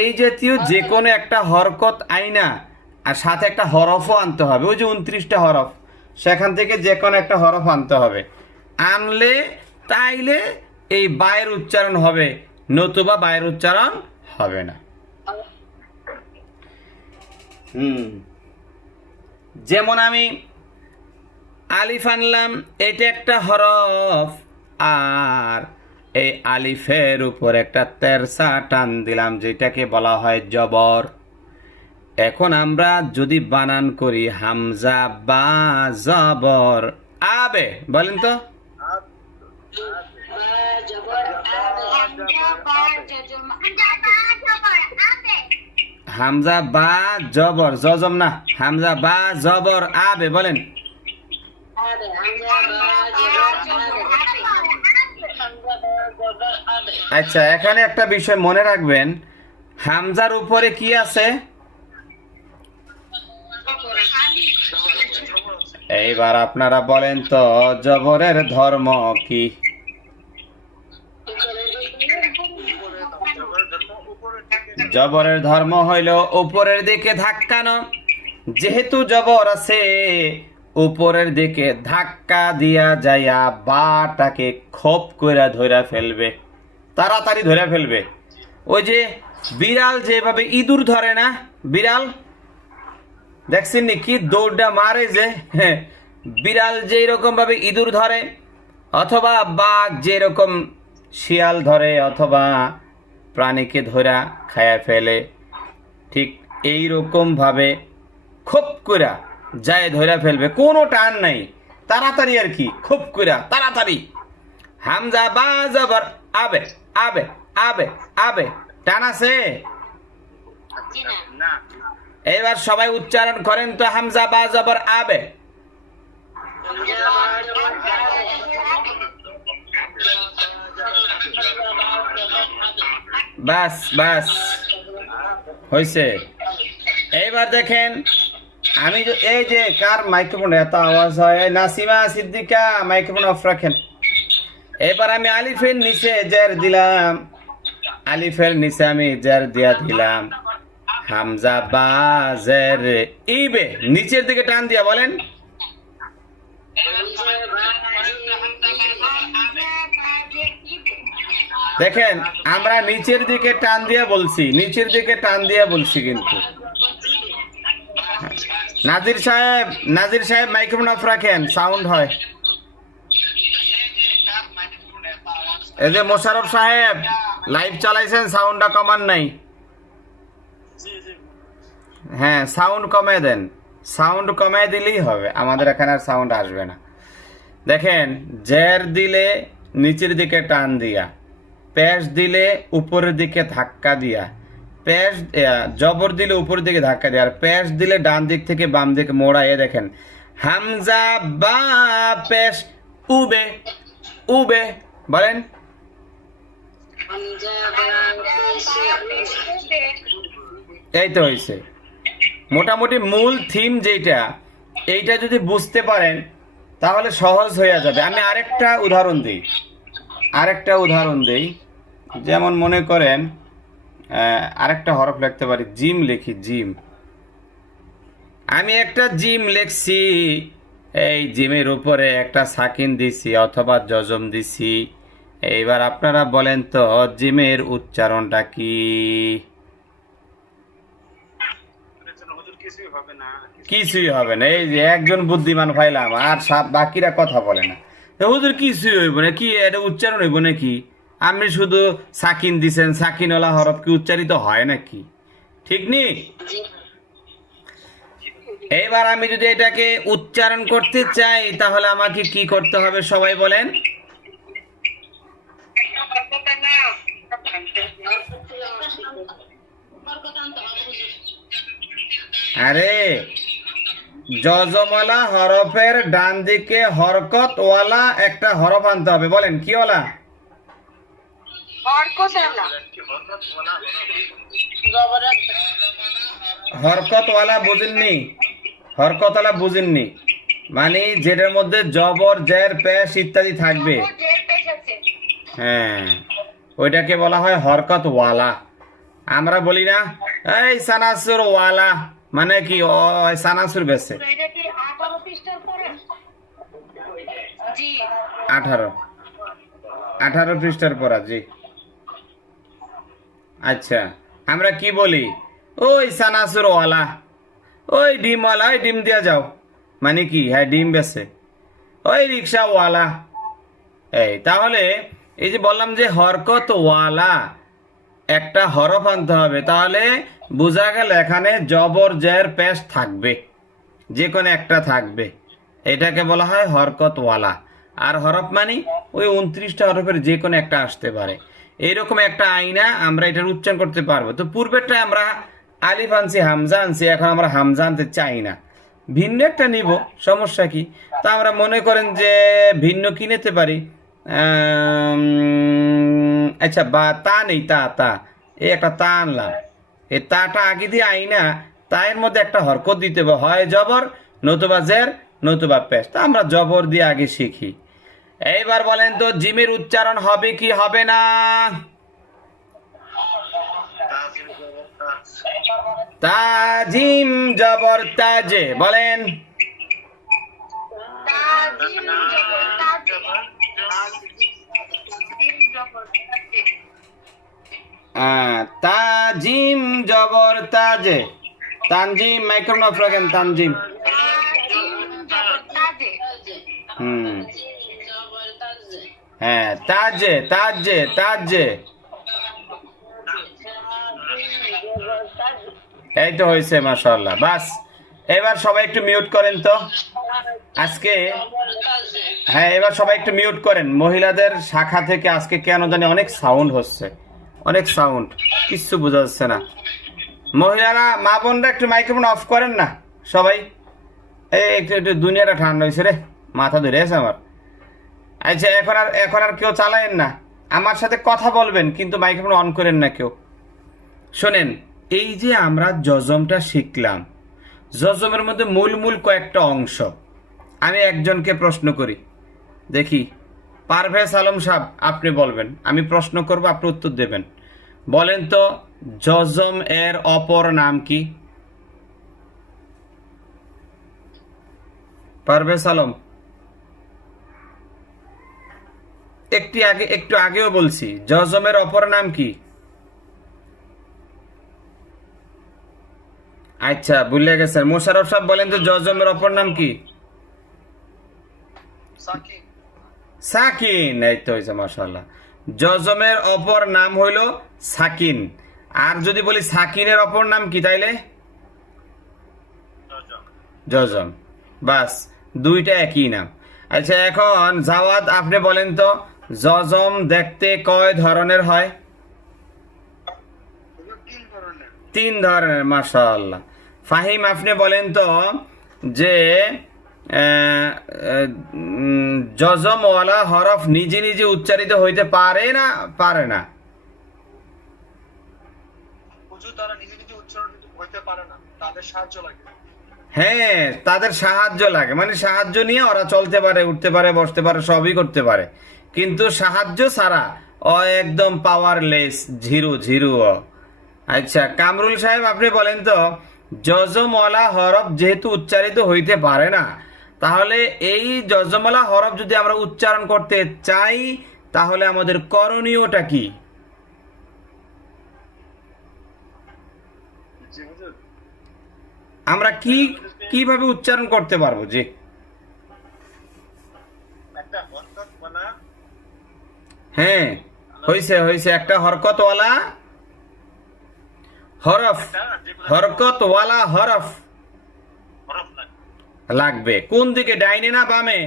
এই জাতীয় যে কোনো একটা হরকত আইনা, আর সাথে একটা হরফও আনতে হবে। ওই যে 29টা হরফ, সেখান থেকে যে কোনো একটা হরফ আনতে হবে। আনলে তাইলে এই বায়ের উচ্চারণ হবে, নতুবা বায়ের উচ্চারণ হবে না। যেমন আমি আলিফ আনলাম, এটা একটা হরফ, আর এই আলিফের উপর একটা তেরসা টান দিলাম, যেটাকে বলা হয় জবর। এখন আমরা যদি বানান করি হামজা বা জবর আবে, বলেন তো হামজা বা জবর, জজম না, হামজা বা জবর আবে, বলেন। আচ্ছা, এখানে একটা বিষয় মনে রাখবেন, হামজার উপরে কি আছে? এইবার আপনারা বলেন তো জবরের ধর্ম কি? জবরের ধর্ম হইল উপরের দিকে ধাক্কানো। যেহেতু জবর আছে, উপরের দিকে ধাক্কা দিয়া যাইয়া বাটাকে খোপ করে ধরে ফেলবে, তাড়াতাড়ি ধরে ফেলবে। ওই যে বিড়াল যেভাবে ইঁদুর ধরে না, বিড়াল দেখছেন নি কি দৌড়টা মারে, যে বিড়াল যেই রকম ভাবে ইঁদুর ধরে, অথবা বাঘ যেরকম শিয়াল ধরে অথবা প্রাণীকে ধরা খায়া ফেলে, ঠিক এই রকম ভাবে খুব করে যায় ধরে ফেলবে, কোনো টান নাই, তাড়াতাড়ি আর কি, খুব করে তাড়াতাড়ি। হামজা বা জবর আবে আবে আবে আবে, টান আছে? এবার সবাই উচ্চারণ করেন তো হামজা বা জবর আবে। বাস বাস হয়েছে। এইবার দেখেন আমি এই যে কার মাইক্রোফোন এত আওয়াজ হয়, এই নাসিমা সিদ্দিকা মাইক্রোফোন অফ রাখেন। এবার আমি আলিফের নিচে জের দিলাম, আলিফের নিচে আমি জের দিয়া দিলাম, হামজা বা জের ইবে নিচের দিকে টান দিয়া বলেন। দেখেন আমরা নিচের দিকে টান দিয়ে বলছি, নিচের দিকে টান দিয়ে বলছি কিন্তু। নাজির সাহেব মাইক্রোফোন অফ রাখেন, সাউন্ড হয়। এই যে মোশাররফ সাহেব লাইভ চালাইছেন, সাউন্ডটা কমান নাই। জি জি হ্যাঁ সাউন্ড কমে দেন, সাউন্ড কমে দিলেই হবে, আমাদের এখানে আর সাউন্ড আসবে না। দেখেন জের দিলে নিচের দিকে টান দিয়া, পেশ দিলে উপরের দিকে ধাক্কা দিয়া, পেশ জবর দিলে উপরের দিকে ধাক্কা দিয়া, আর পেশ দিলে ডান দিক থেকে বাম দিকে মোড়া। এ দেখেন হামজা বা পেশ উবে, উবে বলেন। এই তো হয়েছে মোটামুটি মূল থিম যেটা, এইটা যদি বুঝতে পারেন তাহলে সহজ হয়ে যাবে। আমি আরেকটা উদাহরণ দেই, যেমন মনে করেন আরেকটা হরফ লিখতে পারি, জিম লিখি, জিম। আমি একটা জিম লিখছি, এই জিমের উপরে একটা সাকিন দিছি অথবা জজম দিছি। এইবার আপনারা বলেন তো জিমের উচ্চারণটা কি? কিছুই হবে না। এই যে একজন বুদ্ধিমান পাইলাম আর বাকিরা কথা বলে না। হুজুর কিছুই হইব না, কি এটা উচ্চারণ হইব নাকি? আপনি শুধু সাকিন দিছেন, সাকিনওয়ালা হরফ কি উচ্চারিত হয় নাকি? ঠিক নি? এইবার আমি যদি এটাকে উচ্চারণ করতে চাই তাহলে আমাকে কি করতে হবে সবাই বলেন? আরে জজমওয়ালা হরফের ডান দিকে হরকতওয়ালা একটা হরফ আনতে হবে। বলেন কি ওয়ালা? হরকতওয়ালা বুঝেননি? হরকতওয়ালা বুঝেননি মানে যেটার মধ্যে জবর জের পেশ ইত্যাদি থাকবে, হ্যাঁ ওইটাকে বলা হয় হরকতওয়ালা। আমরা বলি না এই সানাসুর ওয়ালা, মানে কি ও সানাসুর বেছে। 18 পৃষ্ঠার পড়া। জি আচ্ছা, আমরা কি বলি? ওই সানাসুর ওয়ালা, ওই ডিমওয়ালা, ওই ডিম দিয়া যাও, মানে কি হ্যাঁ ডিম বেছে, ওই রিক্সাওয়ালা। এই তাহলে এই যে বললাম যে হরকত ওয়ালা একটা হরফ আনতে হবে, তাহলে বোঝা গেল এখানে জবর জের পেশ থাকবে, যে কোনো একটা থাকবে, এটাকে বলা হয় হরকত ওয়ালা। আর হরফ মানে ওই 29টা হরফের যে কোনো একটা আসতে পারে, এইরকম একটা আইনা আমরা এটার উচ্চারণ করতে পারবো। তো পূর্বেরটা আমরা আলিফ আনছি, হামজা আনছি, এখন আমরা হামজা আনতে চাই না, ভিন্ন একটা নিব, সমস্যা কি? তা আমরা মনে করেন যে ভিন্ন কি নিতে পারি? আচ্ছা বা তা নেই, তা এই একটা তা আনলাম, এই তাটা আগে দিয়ে আইনা তায়ের মধ্যে একটা হরকত দিতে হবে, হয় জবর নতুবা জের নতুবা পেশ। তা আমরা জবর দিয়ে আগে শিখি। এইবার বলেন তো জিমের উচ্চারণ হবে কি হবে না? তাজিম জবর তাজে, বলেন। তাজিম জবর তাজে, তানজিম মাইক্রোফোন অফ রাখেন, তানজিম। হ্যাঁ তাজে তাজে তাজে, এই তো হয়েছে মাশাআল্লাহ। বাস এবার সবাই একটু মিউট করেন তো আজকে। হ্যাঁ এবার সবাই একটু মিউট করেন। মহিলাদের শাখা থেকে আজকে কেন জানি অনেক সাউন্ড হচ্ছে, অনেক সাউন্ড, কিচ্ছু বোঝা যাচ্ছে না। মহিলারা, মা বোনরা একটু মাইক্রোফোন অফ করেন না সবাই। এই একটু একটু দুনিয়াটা ঠান্ডা হয়েছে রে, মাথা ধরে আছে আমার। আচ্ছা এখন আর কেউ চালায়েন না, আমার সাথে কথা বলবেন, কিন্তু মাইক্রোফোন অন করেন না কেউ। শোনেন, এই যে আমরা যজমটা শিখলাম, যজমের মধ্যে মূল মূল কয়েকটা অংশ। আমি একজনকে প্রশ্ন করি, দেখি পারভেজ আলম সাহেব আপনি বলবেন, আমি প্রশ্ন করব, আপনি উত্তর দেবেন। বলেন তো যজম এর অপর নাম কি? পারভেজ আলম, একটু আগেও বলছি, যজমের অপর নাম কি? আচ্ছা, ভুলে গেছেন। মোশাররফ সাহেব বলেন তো যজমের অপর নাম কি? সাকিন। সাকিন। এই তো হয়েছে, মাশাআল্লাহ। যজমের অপর নাম হইল সাকিন। আর যদি বলি সাকিনের অপর নাম কি, তাইলে যজম। বাস, দুইটা একই নাম। আচ্ছা, এখন জাওয়াদ আপনি বলেন তো যজম দেখতে কয় ধরনের হয়? হুজুর 3 ধরনের। 3 ধরনের, মাশাআল্লাহ। ফাহিম আপনি বলেন তো যে যজমওয়ালা হরফ নিজে নিজে উচ্চারিত হইতে পারে না পারে না? হুজুর তারা নিজে নিজে উচ্চারণ হইতে পারে না, তাদের সাহায্য লাগে। হ্যাঁ, তাদের সাহায্য লাগে, মানে সাহায্য নিয়ে ওরা চলতে পারে, উঠতে পারে, বসতে পারে, সবই করতে পারে, কিন্তু সাহায্য ছাড়া ও একদম পাওয়ারলেস, ঝিরু। আচ্ছা, কামরুল সাহেব আপনি বলেন তো যজমওয়ালা হরফ যেহেতু উচ্চারিত হইতে পারে না, তাহলে এই যজমওয়ালা হরফ যদি আমরা উচ্চারণ করতে চাই, তাহলে আমাদের করণীয়টা কি? জি হুজুর, আমরা কিভাবে উচ্চারণ করতে পারবো? জি, একটা হরকত বলা, হ্যাঁ, হয়েছে একটা হরকতওয়ালা হরফ, হরকতওয়ালা হরফ হরফ লাগে লাগবে। কোন দিকে, ডাইনে না বামে?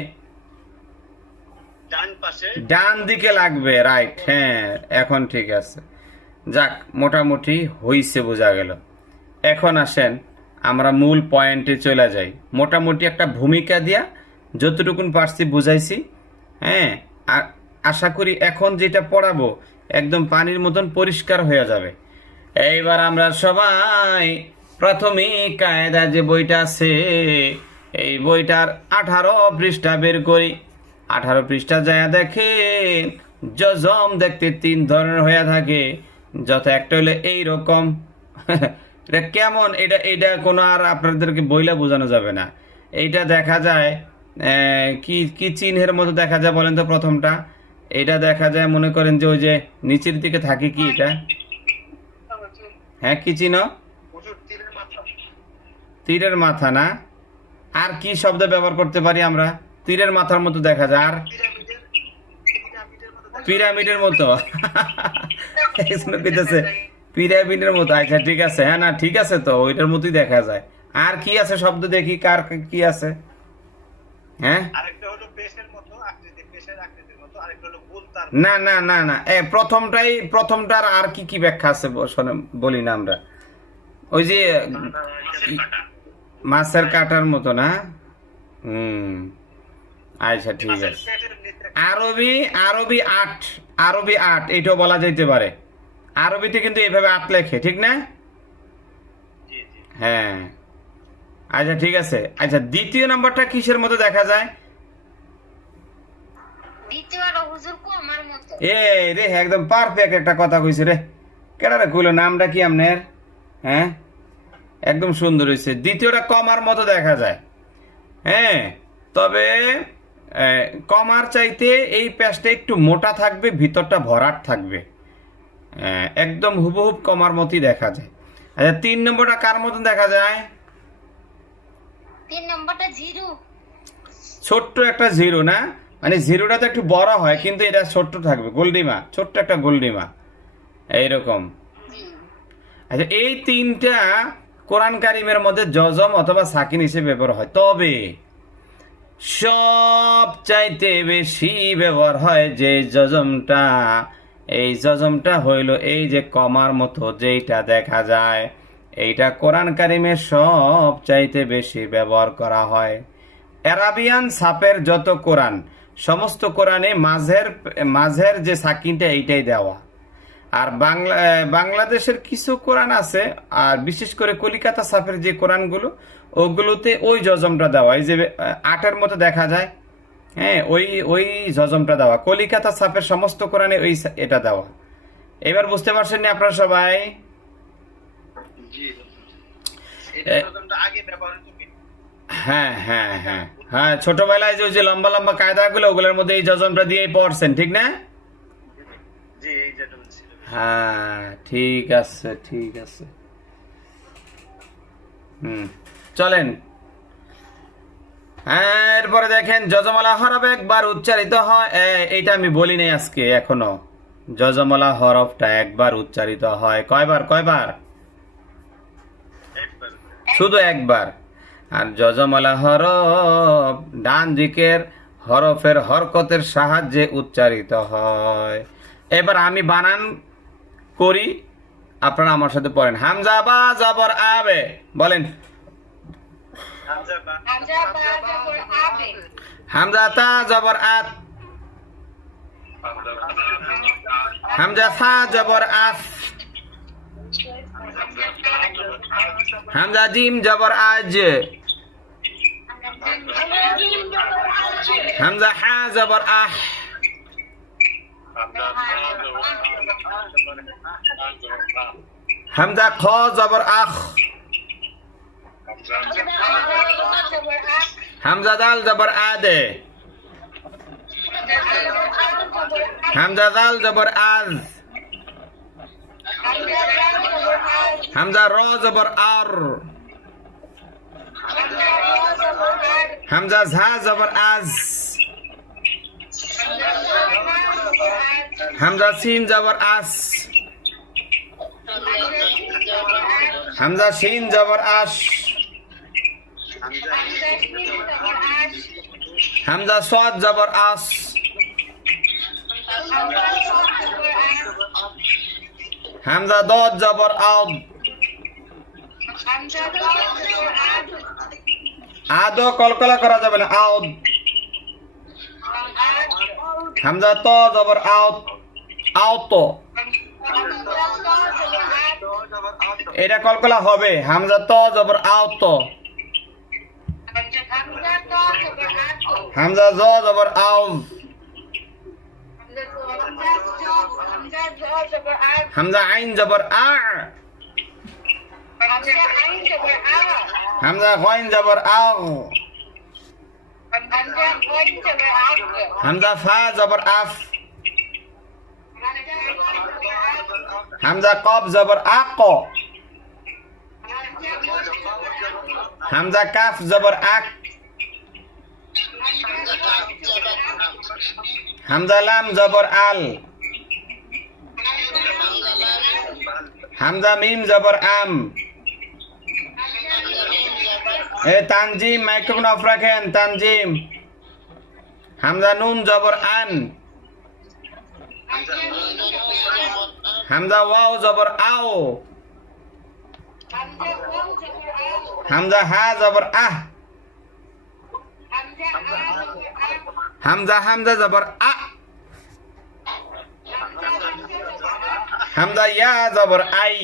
ডান পাশে। ডান দিকে লাগবে, রাইট। হ্যাঁ, এখন ঠিক আছে। যাক, মোটামুটি হইছে, বোঝা গেল। এখন আসেন আমরা মূল পয়েন্টে চলে যাই। মোটামুটি একটা ভূমিকা দিয়া যতটুকুন পারছি বুঝাইছি। হ্যাঁ, আশা করি এখন যেটা পড়াবো একদম পানির মতন পরিষ্কার হয়ে যাবে। এইবার আমরা সবাই প্রাথমিক কায়দা যে বইটা আছে, এই বইটার 18 পৃষ্ঠা বের করি। 18 পৃষ্ঠা যায় দেখেন, যজম দেখতে 3 ধরনের হয়ে থাকে। যত একটা হলে এইরকম এটা কেমন, এটা কোনো আর আপনাদেরকে বইলা বোঝানো যাবে না। এইটা দেখা যায় কি চিহ্নের মতো দেখা যায় বলেন তো? প্রথমটা এটা দেখা যায়, মনে করেন যে ওই যে নিচের দিকে থাকে, কি এটা? হ্যাঁ, কি চিহ্ন? হুজুর তীরের মাথা। তীরের মাথা না? আর কি শব্দ ব্যবহার করতে পারি আমরা? তীরের মাথার মতো দেখা যায়। আর পিরামিডের মতো কইতেছে পিরামিডের মতো। আচ্ছা, ঠিক আছে। হ্যাঁ, না ঠিক আছে, তো ওইটার মতোই দেখা যায়। আর কি আছে শব্দ, দেখি কার কি আছে? হ্যাঁ, আরেকটা হলো পেশের মতো আকৃতি, পেশের আকৃতির মতো। আরেকটা হলো গোল তার। না, প্রথমটার আর কি ব্যাখ্যা আছে বলি না আমরা? ওই যে মাছের কাটার মতো না? আচ্ছা, ঠিক আছে। আরবি 8 এটাও বলা যেতে পারে। আরবিতে কিন্তু এইভাবে 8 লেখে, ঠিক না? জি জি। হ্যাঁ, আচ্ছা, ঠিক আছে। আচ্ছা, দ্বিতীয় নাম্বারটা কিসের মতো দেখা যায়? দ্বিতীয়টা হুজুর কমার মতো। এই রে, একদম পারফেক্ট একটা কথা কইছে রে। কেডা রে কইলো? নামটা কি আপনার? হ্যাঁ, একদম সুন্দর হয়েছে। দ্বিতীয়টা কমার মতো দেখা যায়। হ্যাঁ, তবে কমার চাইতে এই পেজটা একটু মোটা থাকবে, ভিতরটা ভরাট থাকবে। একদম হুবহুব কমার মতোই দেখা যায়। আচ্ছা, 3 নম্বরটা কার মতন দেখা যায়? 3 নম্বরটা জিরো। ছোট্ট একটা জিরো না? মানে জিরোটা তো একটু বড় হয়, কিন্তু এটা ছোট্ট থাকবে, গোল্ডিমা, ছোট্ট একটা গোল্ডিমা এইরকম। আচ্ছা, এই 3টা কোরআন কারিমের মধ্যে যজম অথবা সাকিন হিসেবে ব্যবহার হয়। তবে সবচাইতে বেশি ব্যবহার হয় যে যজমটা, এই যজমটা হইল এই যে কমার মতো যেইটা দেখা যায়, এইটা কোরআন কারিমে সবচাইতে বেশি ব্যবহার করা হয়। আরাবিয়ান ছাপের যত কোরআন সমস্ত কোরআনে মাঝের যে সাকিনটা এইটাই দেওয়া। আর বাংলাদেশের কিছু কোরআন আছে, আর বিশেষ করে কলিকাতা সাফের যে কোরআনগুলো, ওগুলোতে ওই জজমটা দেওয়া, এই যে 8-এর মতো দেখা যায়, হ্যাঁ, ওই জজমটা দেওয়া। কলিকাতা সাফের সমস্ত কোরআনে এটা দেওয়া। এবার বুঝতে পারছেন না আপনারা সবাই? হ্যাঁ হ্যাঁ হ্যাঁ হ্যাঁ, ছোটবেলায় যে লম্বা লম্বা কায়দাগুলো, ওগুলোর মধ্যে এই জজমটা দিয়েই পড়ছেন, ঠিক না? হ্যাঁ, ঠিক আছে ঠিক আছে। চলেন এরপরে দেখেন, যজমলা হরফ একবার উচ্চারিত হয়, এইটা আমি বলি নাই আজকে এখনো। যজমলা হরফটা একবার উচ্চারিত হয় কয়বার? শুধু একবার। আর যজমলা হরফ ডান দিকের হরফের হরকতের সাহায্যে উচ্চারিত হয়। এবার আমি বানান করি, আপনারা আমার সাথে পড়েন। হামজা বা জবর আবে, বলেন। হামজা তা জবর আত, হামজা সা জবর আস, হামজা জিম জবর আজ, হামজা হা জবর আহ, হামজা খ জবর আখ, হামজা দাল জবর আদে, হামজা দাল জবর আজ, হামজা র জবর আর, হামজা ঝা জবর আজ, হামজা সিন জবর আস, হামজা শিন জবর আশ, হামজা সাদ জবর আস, হামজা দদ জবর আদ, আদো কলকলা করা যাবে না, আদ। হামজা ত জবর আউত, আউত, এটা কলকলা হবে। হামজা ত জবর আউত, হামজা জ জবর আউজ, হামজা আইন জবর আ, হামজা গইন জবর আও, হামজা ফা জবর আফ, হামজা কব জবর আক, হামজা কাফ জবর আক, হামজা লাম জবর আল, হামজা মিম জবর আম। তানজিম, মাইক্রোফোন অফ রাখেন, তানজিম। হামজা নুন জবর আন, হামজা ওয়াও জবর আও, হামজা হা জবর আহ, হামজা জবর আ, হামজা ইয়া জবর আই,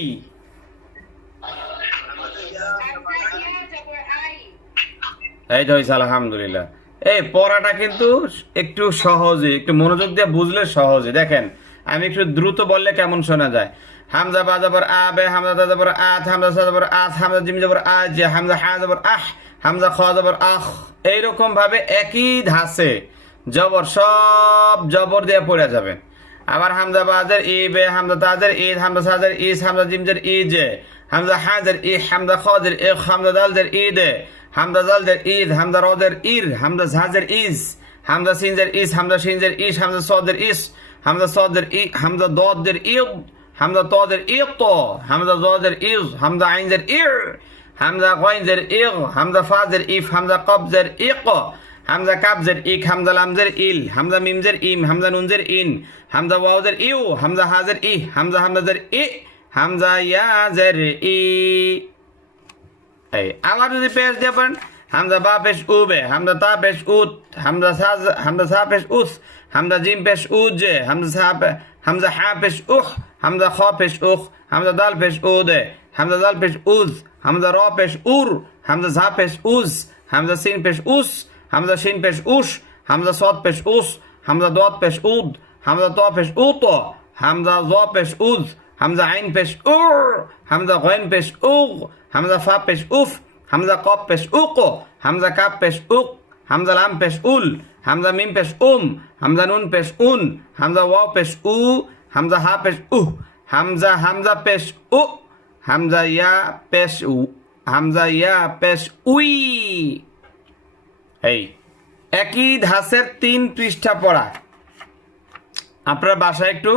এই তো হয়েছে, আলহামদুলিল্লাহ। এই পড়াটা কিন্তু একটু সহজে, একটু মনোযোগ দিয়ে বুঝলে সহজে। দেখেন, আমি একটু দ্রুত বললে কেমন শোনা যায়। হামজা বা জবর আবে, হামজা দা জবর আত, হামজা সা জবর আস, হামজা জিম জবর আজ, হামজা হা জবর আহ, হামজা খ জবর আখ। এইরকম ভাবে একই ধাঁচে জবর, সব জবর দিয়ে পড়ে যাবেন। আবার হামজা বাজের ই বে, হামজা তাজের ঈদ, হামজা সাজের ইস, হামজা জিমজের ইজ, হামজা হাজের ই, হামজা খজের ইখ, হামজা দালজের ঈদ, হামজা জালজের ঈদ, হামজা রদের ইর, হামজা ঝাজের ইজ, হামজা সিনজের ইস, হামজা সিনজের ইস, হামজা সদের ইস, হামজা সদের ই, হামজা দদের ইদ, হামজা তদের ইত, হামজা জদের ইজ, হামজা আইনজের ইর, হামজা গইনজের ইগ, হামজা ফাজের ইফ, হামজা কবজের ইক, হামজা কাবজের ইক, হামজা লামজের ইল, হামজা মিমজের ইম, হামজা নুনজের ইন, হামজা ওয়াওজের ইউ, হামজা হাজের ই, হামজা হামজাজের ই, হামজা ইয়াজের ই। এই আবার যদি পেশ দিয়ে পারেন, হামজা বা পেশ উবে, হামজা তা পেশ উত, হামজা সা পেশ উস, হামজা জিম পেশ উজে, হামজা হা পেশ উখ, হামজা খ পেশ উখ, হামজা দাল পেশ উদে, হামজা দাল পেশ উজ, হামজা র পেশ উর, হামজা ঝা পেশ উজ, হামজা সিন পেশ উস, হামজা শিন পেশ উস, হামজা সদ পেশ উস, হামজা দদ পেশ উদ, হামজা ত পেশ উত, হামজা জ পেশ উজ, হামজা আইন পেশ উর, হামজা গইন পেশ উগ, হামজা ফা পেশ উফ, হামজা কপ পেশ উক, হামজা কাপ পেশ উক, হামজা লাম পেশ উল, হামজা মিম পেশ হামজা নুন পেশ উন, হামজা ওয়াও পেশ উ, হামজা হা পেশ উহ, হামজা পেশ উ, হামজা ইয়া পেশ উ, হামজা ইয়া পেশ উই। এই একই ধাঁচের 3 পৃষ্ঠা পড়া। আপনার বাসায় একটু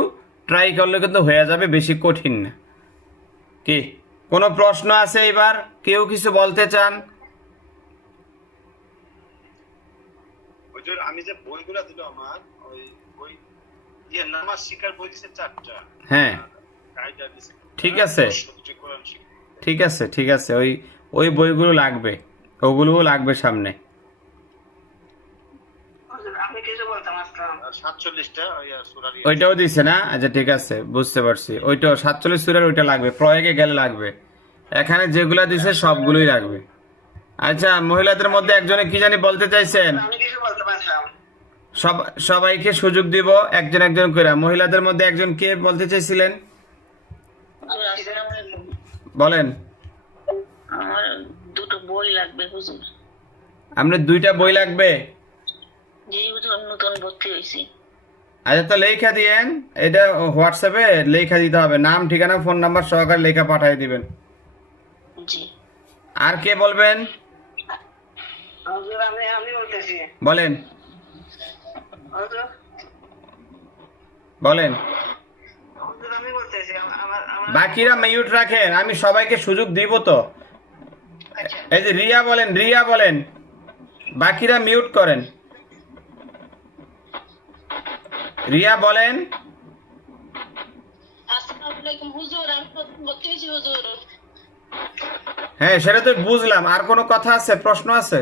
ট্রাই করলে কিন্তু হয়ে যাবে, বেশি কঠিন না। কি কোনো প্রশ্ন আছে? এবার কেউ কিছু বলতে চান? হুজুর আমি যে বইগুলো দিল আমার ওই বই নামাজ শিখার বই দিছে 4টা। হ্যাঁ কায়দা দিছে। ঠিক আছে কোরআন শিখা। ঠিক আছে ওই বইগুলো লাগবে, ওগুলোও লাগবে সামনে। আমি কিছু বলতাম আসলাম। আর 47টা ওই সূরার ওইটাও দিছে না? আচ্ছা ঠিক আছে, বুঝতে পারছি। ওইটাও 47 সূরার ওইটা লাগবে, প্রয়োগে গেলে লাগবে। এখানে যেগুলা দিছে সবগুলোই লাগবে। আচ্ছা, মহিলাদের মধ্যে একজনে কি জানি বলতে চাইছেন? আমি কিছু বলতাম আসলাম। সবাইকে সুযোগ দিব, একজন একজন করে। মহিলাদের মধ্যে একজন কে বলতে চাইছিলেন? বলেন। আমার দুটো বই লাগবে হুজুর। আপনার 2টা বই লাগবে? জি হুজুর, নতুন ভর্তি হয়েছি। আচ্ছা তো লেখা দিয়েন, এটা হোয়াটসঅ্যাপে লেখা দিতে হবে, নাম ঠিকানা ফোন নাম্বার সহকারে লেখা পাঠিয়ে দিবেন। জি। আর কে বলবেন? হুজুর আমি বলতেছি। বলেন হুজুর বলেন। হুজুর আমি বলতেছি আমার বাকিরা মিউট রাখেন, আমি সবাইকে সুযোগ দিব তো। এই যে রিয়া বলেন, বাকিরা মিউট করেন। রিয়া বলেন। আসসালামু আলাইকুম হুজুর, আমি ভর্তি হয়েছি হুজুর। হ্যাঁ সেটা তো বুঝলাম, আর কোনো কথা আছে, প্রশ্ন আছে?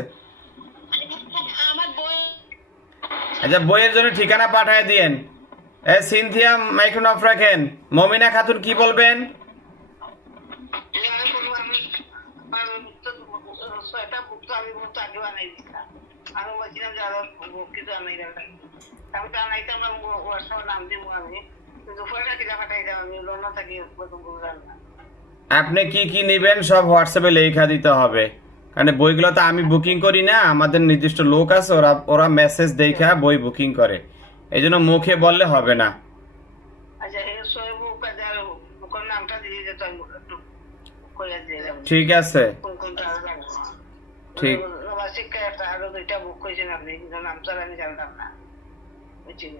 আমার বই আচ্ছা বইয়ের জন্য ঠিকানা পাঠিয়ে দিয়েন। সিনথিয়া মাইক্রোফোন অফ রাখেন। মমিনা খাতুন কি বলবেন? ছয়টা বুক তো আমি বুক আগে বানাই দিচ্ছিলাম। আমি বলছিলাম যে আরো বুক কিছু আনাই দেবেন। আমি তো আনাইতাম না, হোয়াটসঅ্যাপে নাম দিব আমি। কিন্তু পয়সা কিনা পাঠাই দাও, আমি লোন থাকি বুঝলাম না। আপনি কি কি নেবেন সব হোয়াটসঅ্যাপে লেখা দিতে হবে, কারণ বইগুলো তো আমি বুকিং করি না, আমাদের নির্দিষ্ট লোক আছে, ওরা মেসেজ দেখা বই বুকিং করে, এই জন্য মুখে বললে হবে না। আচ্ছা এই ছয় বুক আর বুকের নামটা দিয়ে যেত, আমি একটু করে দিয়ে দেব। ঠিক আছে কোন কোনটা আরো লাগবে? ঠিক। আমার শিক্ষায় একটা আরো 2টা বুক করেছেন আপনি, কিন্তু নামটা আমি জানতাম না। বুঝছেন?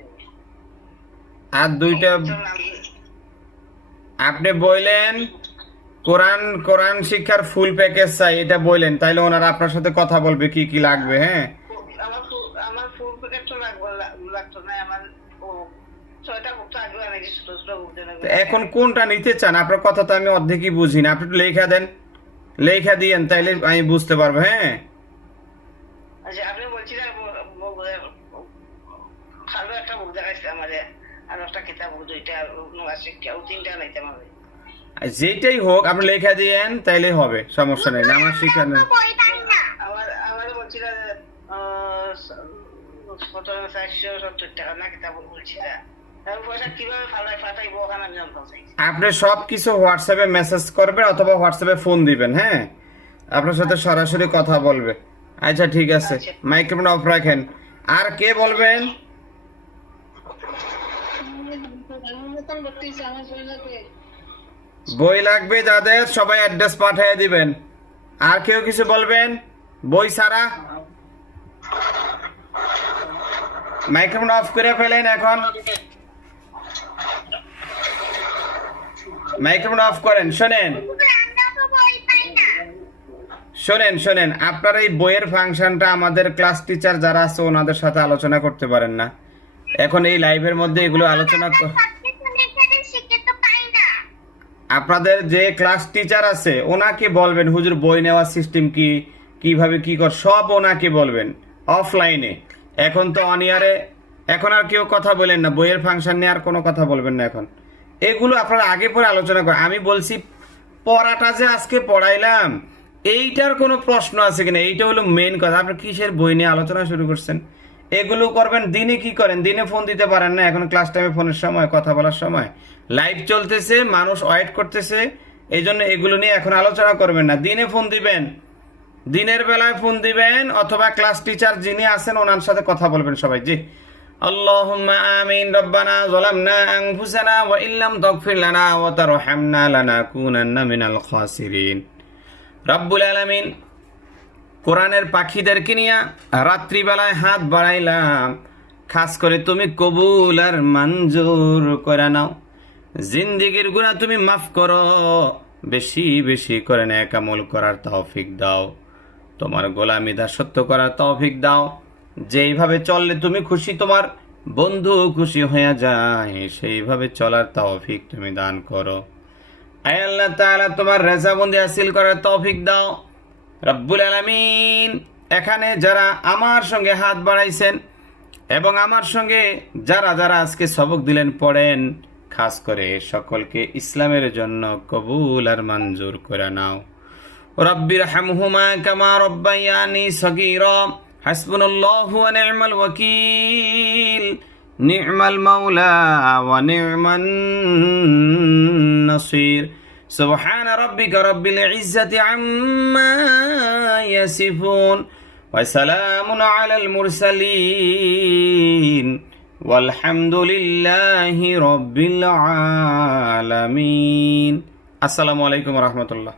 আর 2টা আপনি বললেন কোরআন শিক্ষার ফুল প্যাকেজ চাই, এটা বললেন, তাইলে ওনারা আপনার সাথে কথা বলবে কি কি লাগবে। হ্যাঁ আমার ফুল প্যাকেট তো লাগতো না, আমার 6টা বুক তো আগে বানাই দিচ্ছি, ছোট বুক দেন। তো এখন কোনটা নিতে চান? আপনার কথা তো আমি অর্ধেকই বুঝি না, আপনি একটু লেখা দেন, লেখা দিয়েন, তাইলে আমি বুঝতে পারবো। হ্যাঁ আচ্ছা আপনি বলছিলেন ভালো একটা বুক দেখাইছে আমাদের, আর একটা কিতাব বুক, 2টা নোয়া শিক্ষা, 3টা নাইতাম আমি। যেটাই হোক আপনি লেখা দিয়েন, তাইলে হবে, সমস্যা নেই। আমার শিক্ষা নেই। আমার বলছিলেন 470 টাকা না কিতাব বলছিলেন, পয়সা কিভাবে পাঠাইবো ওখানে আমি জানতে চাইছি। আপনি সব কিছু হোয়াটসঅ্যাপে মেসেজ করবেন অথবা হোয়াটসঅ্যাপে ফোন দিবেন। হ্যাঁ আপনার সাথে সরাসরি কথা বলবে। আচ্ছা ঠিক আছে, মাইক্রোফোন অফ রাখেন। আর কে বলবেন? বই লাগবে যাদের, সবাই অ্যাড্রেস পাঠিয়ে দিবেন। আর কেউ কিছু বলবেন বই ছাড়া? মাইক্রোফোন অফ করে ফেলেন এখন, মাইক্রোফোন অফ করেন। শোনেন, আপনার এই বইয়ের ফাংশনটা আমাদের ক্লাস টিচার যারা আছে ওনাদের সাথে আলোচনা করতে পারেন না? এখন এই লাইভের মধ্যে এগুলো আলোচনা আপনাদের যে ক্লাস টিচার আছে ওনাকে বলবেন হুজুর বই নেওয়ার সিস্টেম কি, কিভাবে কি কর সব ওনাকে বলবেন অফলাইনে। এখন তো অনিয়ারে এখন আর কেউ কথা বলেন না, বইয়ের ফাংশন নিয়ে আর কোনো কথা বলবেন না। এখন এগুলো আপনারা আগে পরে আলোচনা করেন। আমি বলছি পড়াটা যে আজকে পড়াইলাম এইটার কোনো প্রশ্ন আছে কিনা, এইটা হলো মেইন কথা। আপনি কিসের বই নিয়ে আলোচনা শুরু করছেন? এগুলো করবেন। দিনে কি করেন? দিনে ফোন দিতে পারেন না? এখন ক্লাস টাইমে ফোনের সময়, কথা বলার সময়, লাইভ চলতেছে, মানুষ ওয়েট করতেছে, এই জন্য এগুলো নিয়ে এখন আলোচনা করবেন না। দিনে ফোন দিবেন, দিনের বেলায় ফোন দিবেন, অথবা ক্লাস টিচার যিনি আছেন ওনার সাথে কথা বলবেন সবাই। জি আল্লাহুম্মা আমিন। রব্বানা যালামনা আনফুসানা ওয়া ইল্লাম তাগফির লানা ওয়া তারহামনা লানাকুনান্না মিনাল খাসিরিন। রব্বুল আলামিন কোরআনের পাখিদেরকে নিয়ে রাত্রিবেলায় হাত বাড়াইলাম, খাস করে তুমি কবুল আর মঞ্জুর করে নাও। জিন্দেগির গুনাহ তুমি মাফ করো, বেশি বেশি করে নেক আমল করার তৌফিক দাও, তোমার গোলামি দাসত্ব করার তৌফিক দাও। যেইভাবে চললে তুমি খুশি, তোমার বন্ধু খুশি হয়ে যায়, সেইভাবে চলার তৌফিক তুমি দান করো। আয় আল্লাহ তাআলা তোমার রেজাবন্দি হাসিল করার তৌফিক দাও রব্বুল আলামিন। এখানে যারা আমার সঙ্গে হাত বাড়াইছেন এবং আমার সঙ্গে যারা যারা আজকে সবক দিলেন পড়েন, খাস করে সকলকে ইসলামের জন্য কবুল আর মঞ্জুর করে নাও। রব্বির হামহুমা কামা রব্বায়ানি সগীরা। হাসবুনাল্লাহু ওয়া নি'মাল ওয়াকিল, নি'মাল মাওলা ওয়া নি'মান নাসির। সুবহান রাব্বিকা রাব্বিল ইজ্জাতি আম্মা ইয়াসিফুন ওয়া সালামুন আলাল মুরসালিন ওয়ালহামদুলিল্লাহি রাব্বিল আলামিন। আসসালামু আলাইকুম ওয়া রাহমাতুল্লাহ।